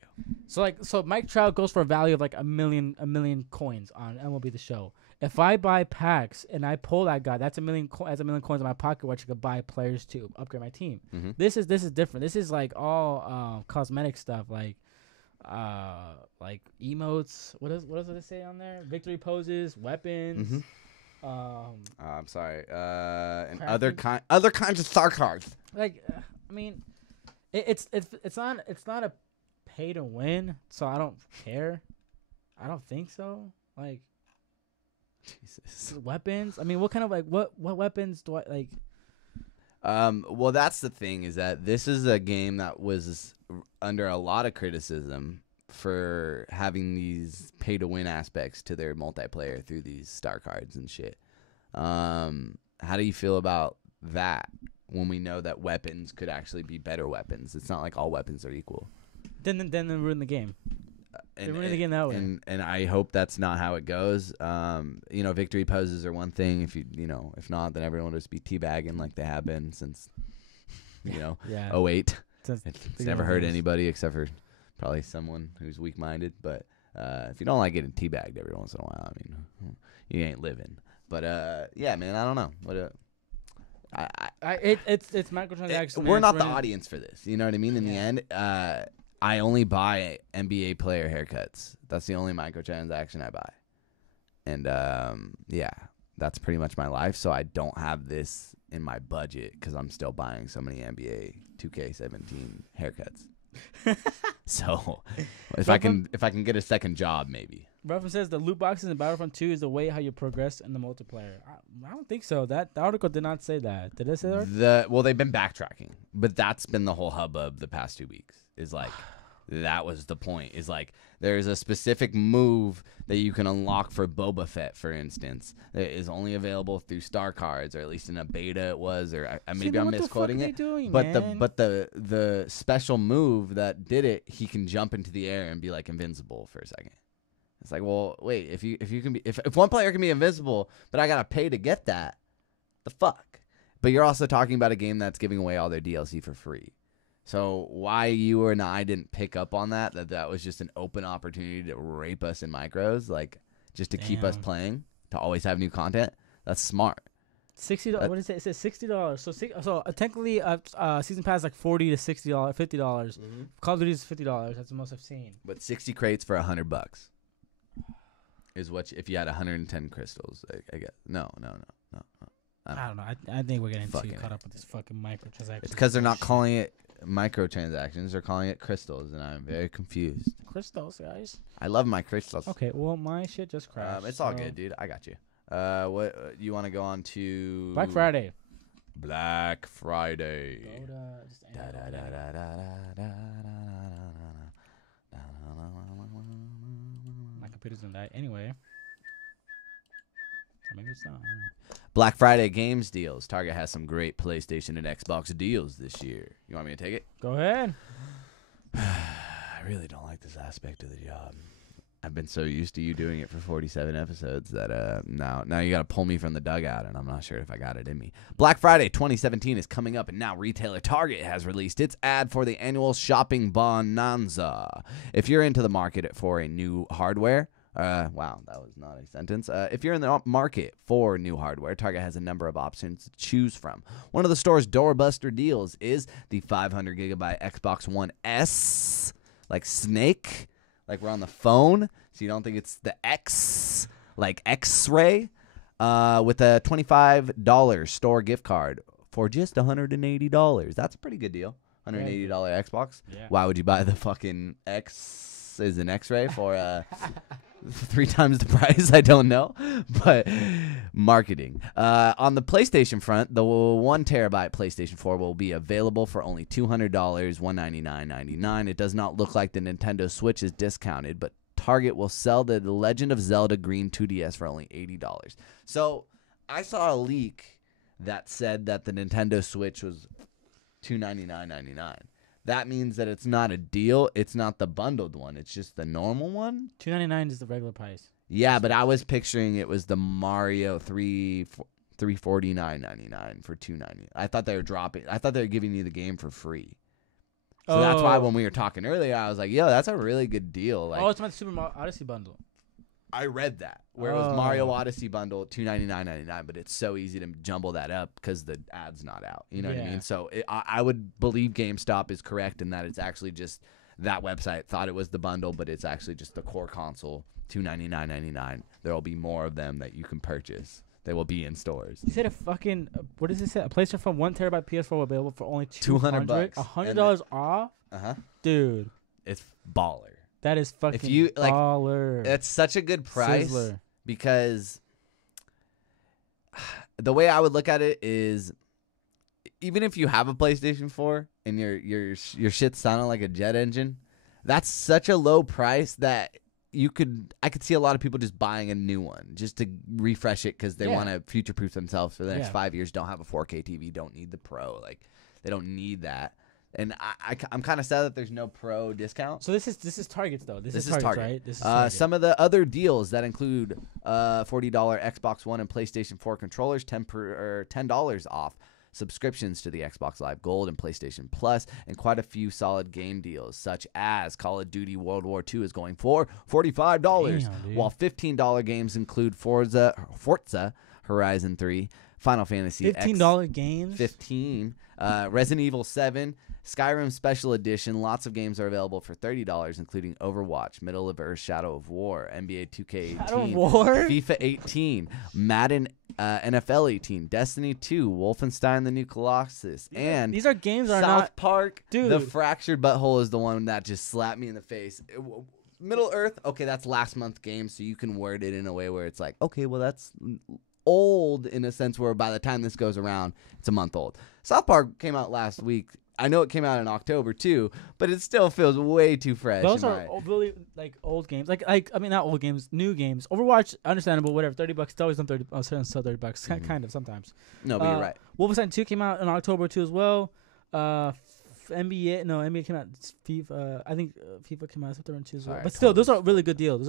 So Mike Trout goes for a value of like a million coins on MLB The Show. If I buy packs and I pull that guy, that's a million coins in my pocket, which I could buy players to upgrade my team. Mm-hmm. This is different. This is like all cosmetic stuff, like emotes. What does it say on there? Victory poses, weapons. Mm-hmm. I'm sorry. And other kinds of star cards. Like, I mean, it's not a pay to win, so I don't care. I don't think so. Like, Jesus. Weapons. I mean, what kind of what weapons do I like? Well, that's the thing, is that this is a game that was under a lot of criticism for having these pay to win aspects to their multiplayer through these star cards and shit. How do you feel about that when we know that weapons could actually be better weapons? It's not like all weapons are equal. Then they ruin the game. They ruin the game that way. And I hope that's not how it goes. Victory poses are one thing. If not, then everyone will just be teabagging like they have been since, 08. It's never hurt anybody except for probably someone who's weak-minded. But if you don't like getting teabagged every once in a while, I mean, you ain't living. But yeah, man, I don't know. It's microtransactions. We're not the audience for this. You know what I mean? In the end, I only buy NBA player haircuts. That's the only microtransaction I buy. And that's pretty much my life. So I don't have this in my budget because I'm still buying so many NBA 2K17 haircuts. So if I can get a second job, maybe. Reference says the loot boxes in Battlefront 2 is the way how you progress in the multiplayer. I don't think so. That article did not say that. Did it say that? Well, they've been backtracking, but that's been the whole hubbub the past 2 weeks. Is like that was the point. Is like there's a specific move that you can unlock for Boba Fett, for instance, that is only available through star cards, or at least in a beta it was, or maybe I'm misquoting it. But the special move that did it, he can jump into the air and be like invincible for a second. It's like, well, wait, if one player can be invincible, but I gotta pay to get that, the fuck? But you're also talking about a game that's giving away all their DLC for free. So why you and I didn't pick up on that was just an open opportunity to rape us in micros, like just to keep us playing, to always have new content? That's smart. $60. What did it say? It says $60. So technically, season pass like $40 to $60, $50. Mm-hmm. Call of Duty is $50. That's the most I've seen. But 60 crates for $100 is what if you had 110 crystals. I guess no. I don't know. I think we're getting too caught up with this fucking microtransactions. It's because they're not calling it microtransactions. They're calling it crystals, and I'm very confused. Crystals, guys. I love my crystals. Okay, well, my shit just crashed. It's all good, dude. I got you. What you want to go on to? Black Friday. Black Friday. My computer's gonna die anyway. Maybe it's not. Black Friday games deals. Target has some great PlayStation and Xbox deals this year. You want me to take it? Go ahead. I really don't like this aspect of the job. I've been so used to you doing it for 47 episodes that now you got to pull me from the dugout, and I'm not sure if I got it in me. Black Friday 2017 is coming up, and now retailer Target has released its ad for the annual shopping bonanza. If you're into the market for a new hardware, wow, that was not a sentence. If you're in the market for new hardware, Target has a number of options to choose from. One of the store's doorbuster deals is the 500 gigabyte Xbox One S, like Snake. Like we're on the phone, so you don't think it's the X, like X-ray, with a $25 store gift card for just $180. That's a pretty good deal. $180 Xbox. Yeah. Why would you buy the fucking X as an X-ray for 3 times the price? I don't know, but marketing. On the PlayStation front, the 1 terabyte PlayStation 4 will be available for only $200, $199.99. It does not look like the Nintendo Switch is discounted, but Target will sell the Legend of Zelda Green 2DS for only $80. So I saw a leak that said that the Nintendo Switch was $299.99. That means that it's not a deal. It's not the bundled one. It's just the normal one. $299 is the regular price. Yeah, but I was picturing it was the Mario 3 $349.99 for $290. I thought they were giving you the game for free. So that's why when we were talking earlier, I was like, yo, that's a really good deal. Like, it's my Super Mario Odyssey bundle. I read that where it was Mario Odyssey bundle $299.99, but it's so easy to jumble that up because the ad's not out. You know what I mean? So I would believe GameStop is correct in that it's actually just that website thought it was the bundle, but it's actually just the core console $299.99. There will be more of them that you can purchase. They will be in stores. You said what does it say? A PlayStation from 1 terabyte PS4 available for only $200. $100 off? Dude. It's baller. That is fucking if you, like, baller. It's such a good price Sizzler. Because the way I would look at it is even if you have a PlayStation 4 and your shit's sounding like a jet engine, that's such a low price that I could see a lot of people just buying a new one just to refresh it because they want to future-proof themselves for the next 5 years. Don't have a 4K TV. Don't need the Pro. Like, they don't need that. And I'm kind of sad that there's no Pro discount. So this is Target's though. This is Target's, Target. right? This is Target. Some of the other deals that include $40 Xbox One and PlayStation 4 controllers, $10 off subscriptions to the Xbox Live Gold and PlayStation Plus, and quite a few solid game deals, such as Call of Duty World War II is going for $45, Damn, while $15 games include Forza Horizon 3, Final Fantasy $15 games, Resident Evil 7, Skyrim Special Edition. Lots of games are available for $30, including Overwatch, Middle of Earth, Shadow of War, NBA 2K18, Shadow of War? FIFA 18, Madden NFL 18, Destiny 2, Wolfenstein: The New Colossus, and these are games that are South not Park. Dude. The Fractured Butthole is the one that just slapped me in the face. Middle Earth, okay, that's last month's game, so you can word it in a way where it's like, okay, well, that's old in a sense where by the time this goes around, it's a month old. South Park came out last week. I know it came out in October too, but it still feels way too fresh. Those are really like old games. Like I mean, not old games, new games. Overwatch, understandable, whatever. $30. It's always on 30. I was saying sell $30. Kind of sometimes. No, but you're right. Wolfenstein 2 came out in October too as well. NBA came out. FIFA, I think FIFA came out September 2 as well. Right, but still, those are really good deals.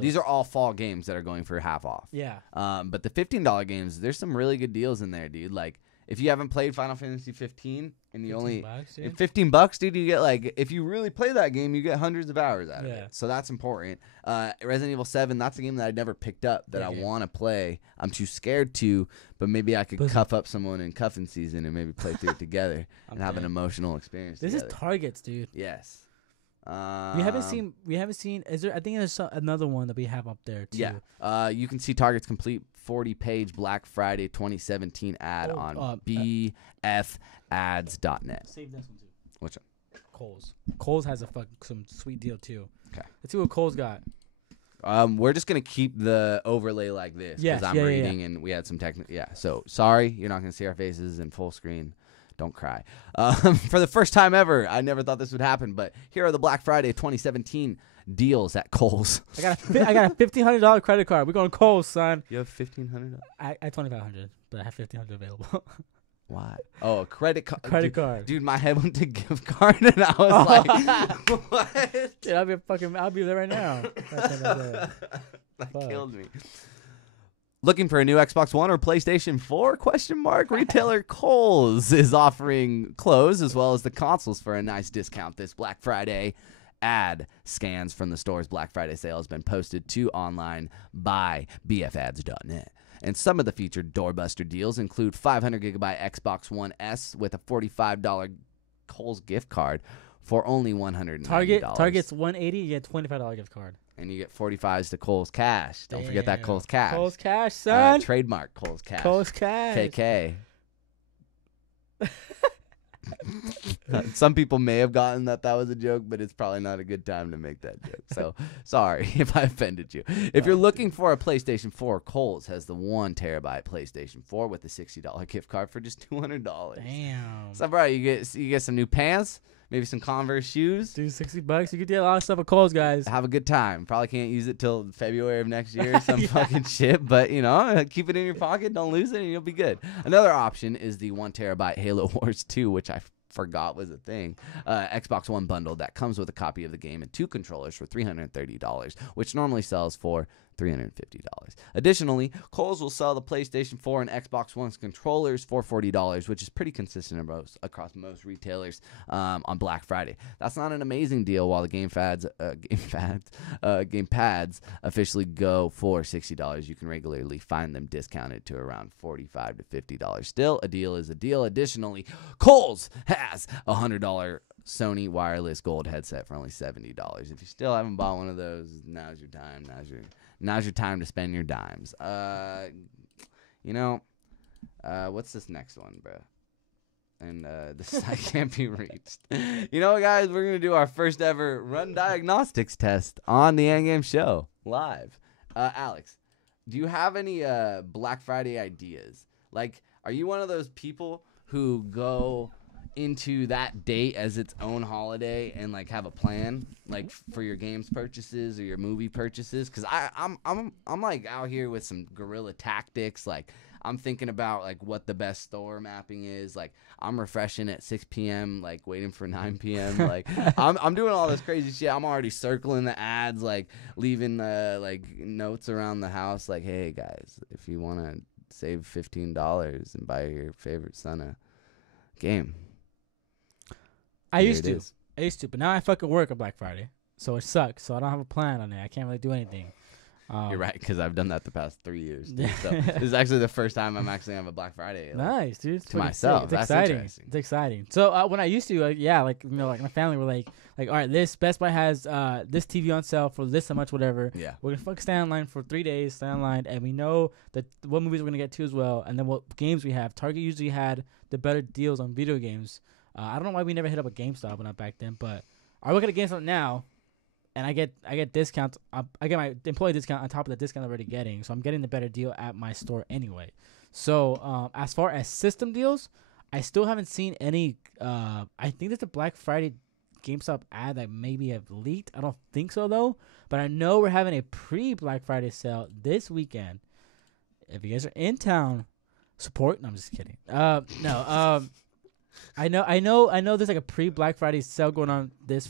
These are all fall games that are going for half off. Yeah. But the $15 games, there's some really good deals in there, dude. Like, if you haven't played Final Fantasy 15 and you only $15, dude, you get like, if you really play that game, you get hundreds of hours out of it. So that's important. Resident Evil 7, that's a game that I never picked up that I want to play. I'm too scared to, but maybe I could cuff up someone in cuffing season and maybe play through it together and have an emotional experience. This together. is Target's, dude. Yes. We haven't seen. Is there? I think there's another one that we have up there too. Yeah. You can see Target's complete 40-page Black Friday 2017 ad on bfads.net. Save this one too. Which one? Kohl's. Kohl's has some sweet deal too. Okay. Let's see what Kohl's got. We're just gonna keep the overlay like this because I'm reading and we had some technical. Yeah. So sorry, you're not gonna see our faces in full screen. Don't cry. For the first time ever, I never thought this would happen, but here are the Black Friday 2017 deals at Kohl's. I got a $1,500 credit card. We're going to Kohl's, son. You have $1,500? I $2,500, but I have $1,500 available. Why? Oh, a credit card. Card. Dude, my head went to gift card, and I was like, what? Dude, I'll be there right now. That killed me. Looking for a new Xbox One or PlayStation 4? Retailer Kohl's is offering clothes as well as the consoles for a nice discount this Black Friday. Ad scans from the store's Black Friday sale has been posted to online by bfads.net. And some of the featured doorbuster deals include 500GB Xbox One S with a $45 Kohl's gift card for only $190. Target's $180, you get $25 gift card. And you get 45s to Kohl's Cash. Don't forget that Kohl's Cash. Kohl's Cash, son. Trademark Kohl's Cash. Kohl's Cash. KK. Some people may have gotten that was a joke, but it's probably not a good time to make that joke. So sorry if I offended you. If you're looking for a PlayStation 4, Kohl's has the 1 terabyte PlayStation 4 with a $60 gift card for just $200. Damn. So bro, you get some new pants. Maybe some Converse shoes. Dude, $60. You could get a lot of stuff at Kohl's, guys. Have a good time. Probably can't use it till February of next year or some fucking shit. But, keep it in your pocket. Don't lose it and you'll be good. Another option is the 1 terabyte Halo Wars 2, which I forgot was a thing. Xbox One bundle that comes with a copy of the game and 2 controllers for $330, which normally sells for $350. Additionally, Kohl's will sell the PlayStation 4 and Xbox One's controllers for $40, which is pretty consistent across most retailers on Black Friday. That's not an amazing deal while the game pads officially go for $60. You can regularly find them discounted to around $45 to $50. Still, a deal is a deal. Additionally, Kohl's has a $100 Sony wireless gold headset for only $70. If you still haven't bought one of those, now's your time. Now's your time to spend your dimes. What's this next one, bro? And this site can't be reached. You know what, guys? We're going to do our first ever run diagnostics test on the Endgame Show live. Alex, do you have any Black Friday ideas? Like, are you one of those people who go into that date as its own holiday and like have a plan like for your games purchases or your movie purchases? Because I'm like out here with some guerrilla tactics. Like, I'm thinking about like what the best store mapping is. Like, I'm refreshing at 6 p.m. like waiting for 9 p.m. Like, I'm doing all this crazy shit. I'm already circling the ads, like leaving like notes around the house like, hey guys, if you want to save $15 and buy your favorite son a game. I used to, but now I fucking work on Black Friday, so it sucks. So I don't have a plan on it. I can't really do anything. You're right, because I've done that the past 3 years. So this is actually the first time I'm actually on a Black Friday. Like, nice, dude. To myself. It's That's exciting. interesting. It's exciting. So when I used to, like my family were like, all right, this Best Buy has this TV on sale for this much, whatever. Yeah. We're gonna fucking stay online for 3 days, stay online, and we know that what movies we're gonna get to as well, and then what games we have. Target usually had the better deals on video games. I don't know why we never hit up a GameStop when back then, but I look at a GameStop now, and I get discounts. I get my employee discount on top of the discount I'm already getting, so I'm getting the better deal at my store anyway. So as far as system deals, I still haven't seen any. I think there's a Black Friday GameStop ad that maybe have leaked. I don't think so though, but I know we're having a pre-Black Friday sale this weekend. If you guys are in town, support. No, I'm just kidding. I know. There's like a pre-Black Friday sale going on this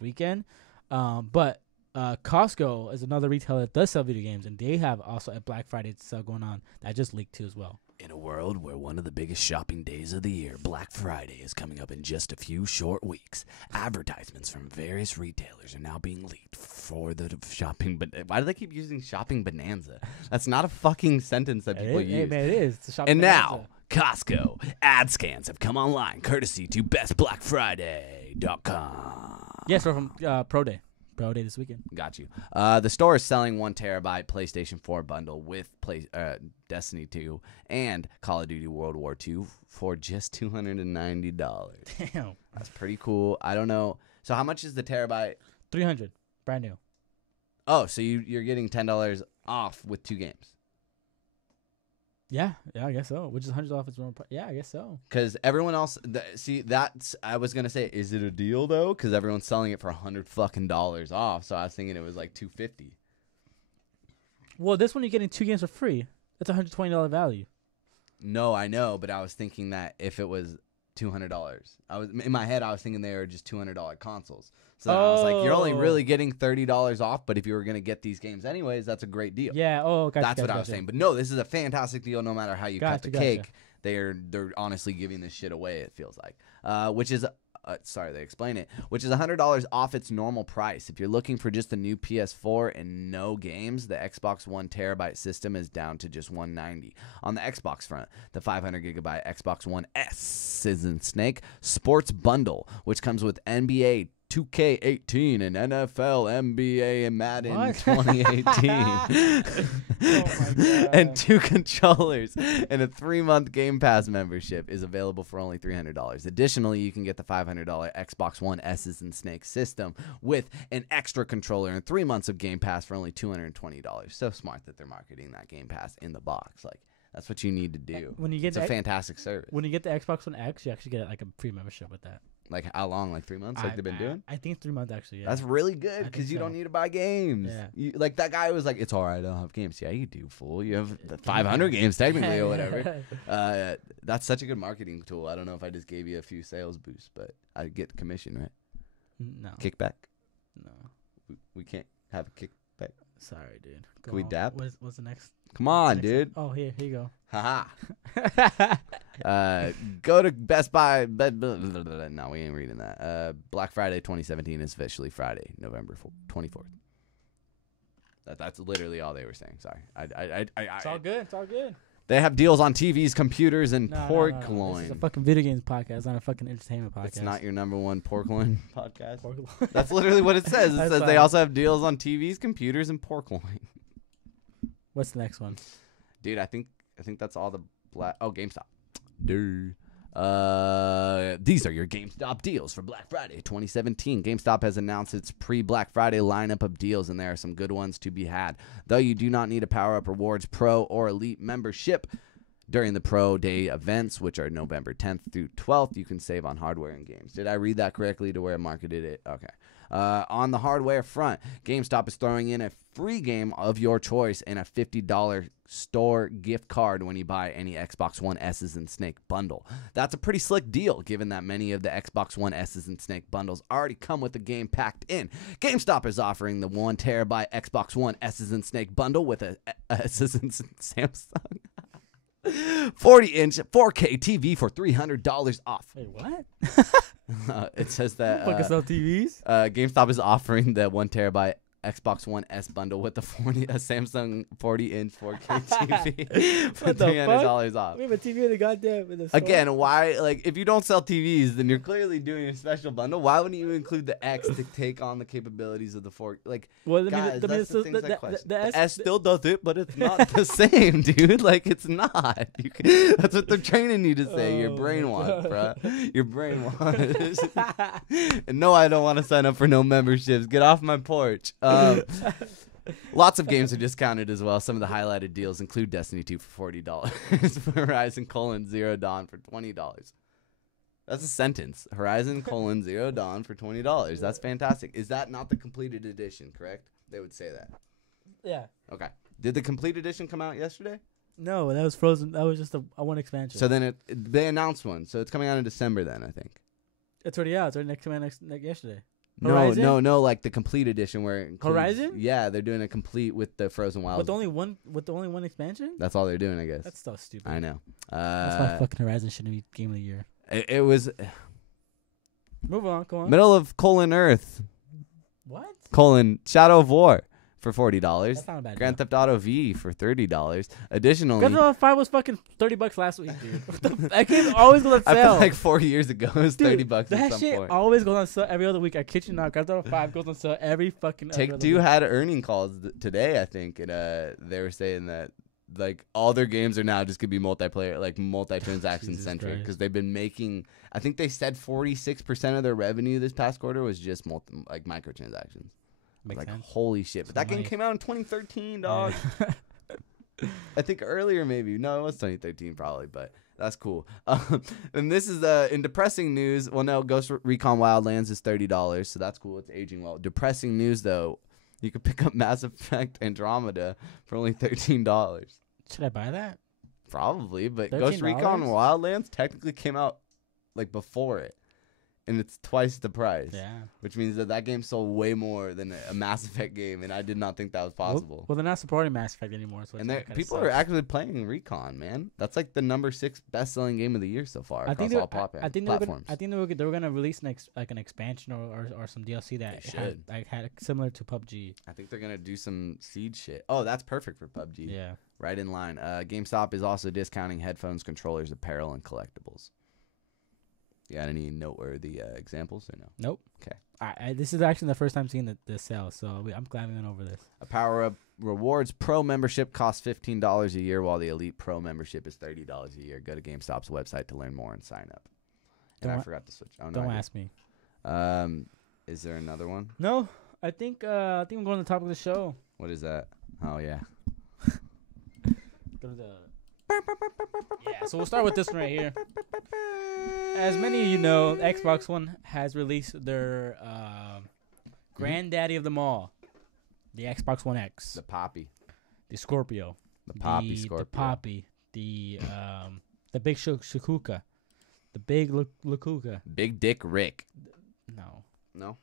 weekend, but Costco is another retailer that does sell video games, and they have also a Black Friday sale going on that just leaked too as well. In a world where one of the biggest shopping days of the year, Black Friday, is coming up in just a few short weeks, advertisements from various retailers are now being leaked for the shopping. But why do they keep using shopping bonanza? That's not a fucking sentence that people use. Hey, man, it is. It's a shopping And bonanza. now, Costco ad scans have come online, courtesy to bestblackfriday.com. Yes, we're from Pro Day this weekend. Got you. The store is selling 1 terabyte PlayStation 4 bundle with Destiny 2 and Call of Duty World War II for just $290. Damn, That's pretty cool. I don't know. So how much is the terabyte? $300, brand new. Oh, so you're getting $10 off with 2 games. Yeah, I guess so. Which is $100 off its normal price. Yeah, I guess so. Because everyone else, I was gonna say, is it a deal though? Because everyone's selling it for $100 off. So I was thinking it was like $250. Well, this one you're getting 2 games for free. That's $120 value. No, I know, but I was thinking that if it was $200, in my head I was thinking they were just $200 consoles. So I was like, you're only really getting $30 off, but if you were gonna get these games anyways, that's a great deal. Yeah. Oh, gotcha. That's what I was saying. But no, this is a fantastic deal. No matter how you cut the Gotcha. cake, they're honestly giving this shit away. It feels like, which is. Sorry, they explain it, which is $100 off its normal price. If you're looking for just a new PS4 and no games, the Xbox 1 terabyte system is down to just $190. On the Xbox front, the 500 gigabyte Xbox One S is in Snake Sports Bundle, which comes with NBA 2K18 and NFL, NBA, and Madden What? 2018. Oh my God. And 2 controllers and a 3-month Game Pass membership is available for only $300. Additionally, you can get the $500 Xbox One S's and Snake system with an extra controller and 3 months of Game Pass for only $220. So smart that they're marketing that Game Pass in the box. Like, that's what you need to do. When you get It's a fantastic service. When you get the Xbox One X, you actually get like a free membership with that. Like, how long? Like 3 months? Like they've been doing? I think 3 months actually. Yeah. That's really good think because you so. don't need to buy games. Yeah. Like that guy was like, it's all right, I don't have games. Yeah, you do, fool. You have 500 games technically or whatever. That's such a good marketing tool. I don't know if I just gave you a few sales boosts, but I get commission, right? No. Kickback? No. We can't have a kickback. Sorry, dude. Can we on. dap? What's the next? Come on, next dude. Oh, here you go. Haha. Go to Best Buy. No, we ain't reading that. Black Friday 2017 is officially Friday, November 24th. That's literally all they were saying. Sorry. It's all good. It's all good. They have deals on TVs, computers, and pork This is a loin. fucking video games podcast, not a fucking entertainment podcast. It's not your number one pork loin podcast. Pork loin. That's literally what it says. It That's says they fine. also have deals on TVs, computers, and pork loin. What's the next one? Dude, I think that's all the GameStop. Dude. These are your GameStop deals for Black Friday 2017. GameStop has announced its pre-Black Friday lineup of deals, and there are some good ones to be had. Though you do not need a Power Up Rewards Pro or Elite membership during the Pro Day events, which are November 10th through 12th, you can save on hardware and games. Did I read that correctly to where it marketed it? Okay. On the hardware front, GameStop is throwing in a free game of your choice and a $50 store gift card when you buy any Xbox One S's and Snake bundle. That's a pretty slick deal, given that many of the Xbox One S's and Snake bundles already come with the game packed in. GameStop is offering the 1 terabyte Xbox One S's and Snake bundle with a S's and Samsung 40-inch 4K TV for $300 off. Wait, what? It says that Fucking sell TVs? GameStop is offering the 1 terabyte Xbox One S bundle with a Samsung 40-inch 4K TV for What the $300 off. We have a TV in the goddamn in the store. Again, why? Like, if you don't sell TVs, then you're clearly doing a special bundle. Why wouldn't you include the X to take on the capabilities of the 4? Like, Well, guys, that's the things I question. the The S still does it, but it's not the same, dude. Like, it's not. That's what they're training you to say. You're Oh my brainwashed, God. bro. You're brainwashed. And no, I don't want to sign up for no memberships. Get off my porch. Lots of games are discounted as well. Some of the highlighted deals include Destiny 2 for $40, Horizon Zero Dawn for $20. That's a sentence. Horizon Zero Dawn for $20. That's fantastic. Is that not the completed edition, correct? They would say that. Yeah. Okay. Did the complete edition come out yesterday? No, that was Frozen. That was just a one expansion. So then they announced one. So it's coming out in December then, I think. It's already out. It's already next yesterday. No, Horizon? no, like the complete edition where it includes, Horizon? Yeah, they're doing a complete with the Frozen Wilds. With only one expansion? That's all they're doing, I guess. That's so stupid. I know. That's why fucking Horizon shouldn't be Game of the Year. It was Move on. Go on. middle of Earth, What? Shadow of War for $40. That's not a bad Grand deal. Theft Auto V for $30. Additionally, Grand Theft Auto 5 was fucking $30 last week, dude. What the that game always goes on I sale. feel like 4 years ago it was Dude, $30 at that some shit point. always goes on sale every other week. I kid you not. Grand Theft Auto 5 goes on sale every fucking every Take other Two week. had earning calls today, I think, and they were saying that like all their games are now just gonna be multiplayer, like multi-transaction Jesus centric, Christ. because they've been making. I think they said 46% of their revenue this past quarter was just microtransactions. Makes Like sense. holy shit! But Some that game money. came out in 2013, dog. Yeah. I think earlier maybe. No, it was 2013 probably, but that's cool. And this is in depressing news. Well, no, Ghost Recon Wildlands is $30, so that's cool. It's aging well. Depressing news though, you could pick up Mass Effect Andromeda for only $13. Should I buy that? Probably, but Ghost $13? Recon Wildlands technically came out like before it, and it's twice the price. Yeah. Which means that game sold way more than a Mass Effect game, and I did not think that was possible. Well, they're not supporting Mass Effect anymore, so And it's people kinda are sucks. actually playing Recon, man. That's like the number 6 best-selling game of the year so far I think across they all I think they were gonna, platforms. I think they were gonna release an expansion or some DLC that They had should. had similar to PUBG. I think they're gonna do some Siege shit. Oh, that's perfect for PUBG. Yeah. Right in line. GameStop is also discounting headphones, controllers, apparel, and collectibles. You got any noteworthy examples or no? Nope. Okay. This is actually the first time seeing the sale, so I'm glad we went over this. A Power Up Rewards Pro membership costs $15 a year, while the Elite Pro membership is $30 a year. Go to GameStop's website to learn more and sign up. And I Don't- forgot to switch. Oh, no, Don't I did. ask me. Is there another one? No, I think I'm going to the top of the show. What is that? Oh, yeah. Go to the. Yeah, so we'll start with this one right here. As many of you know, Xbox One has released their granddaddy of them all, the Xbox One X, The Poppy. the Scorpio, The Poppy Scorpio. the Poppy, the big Shakuka, the big Lakuka. Big Dick Rick. No, No?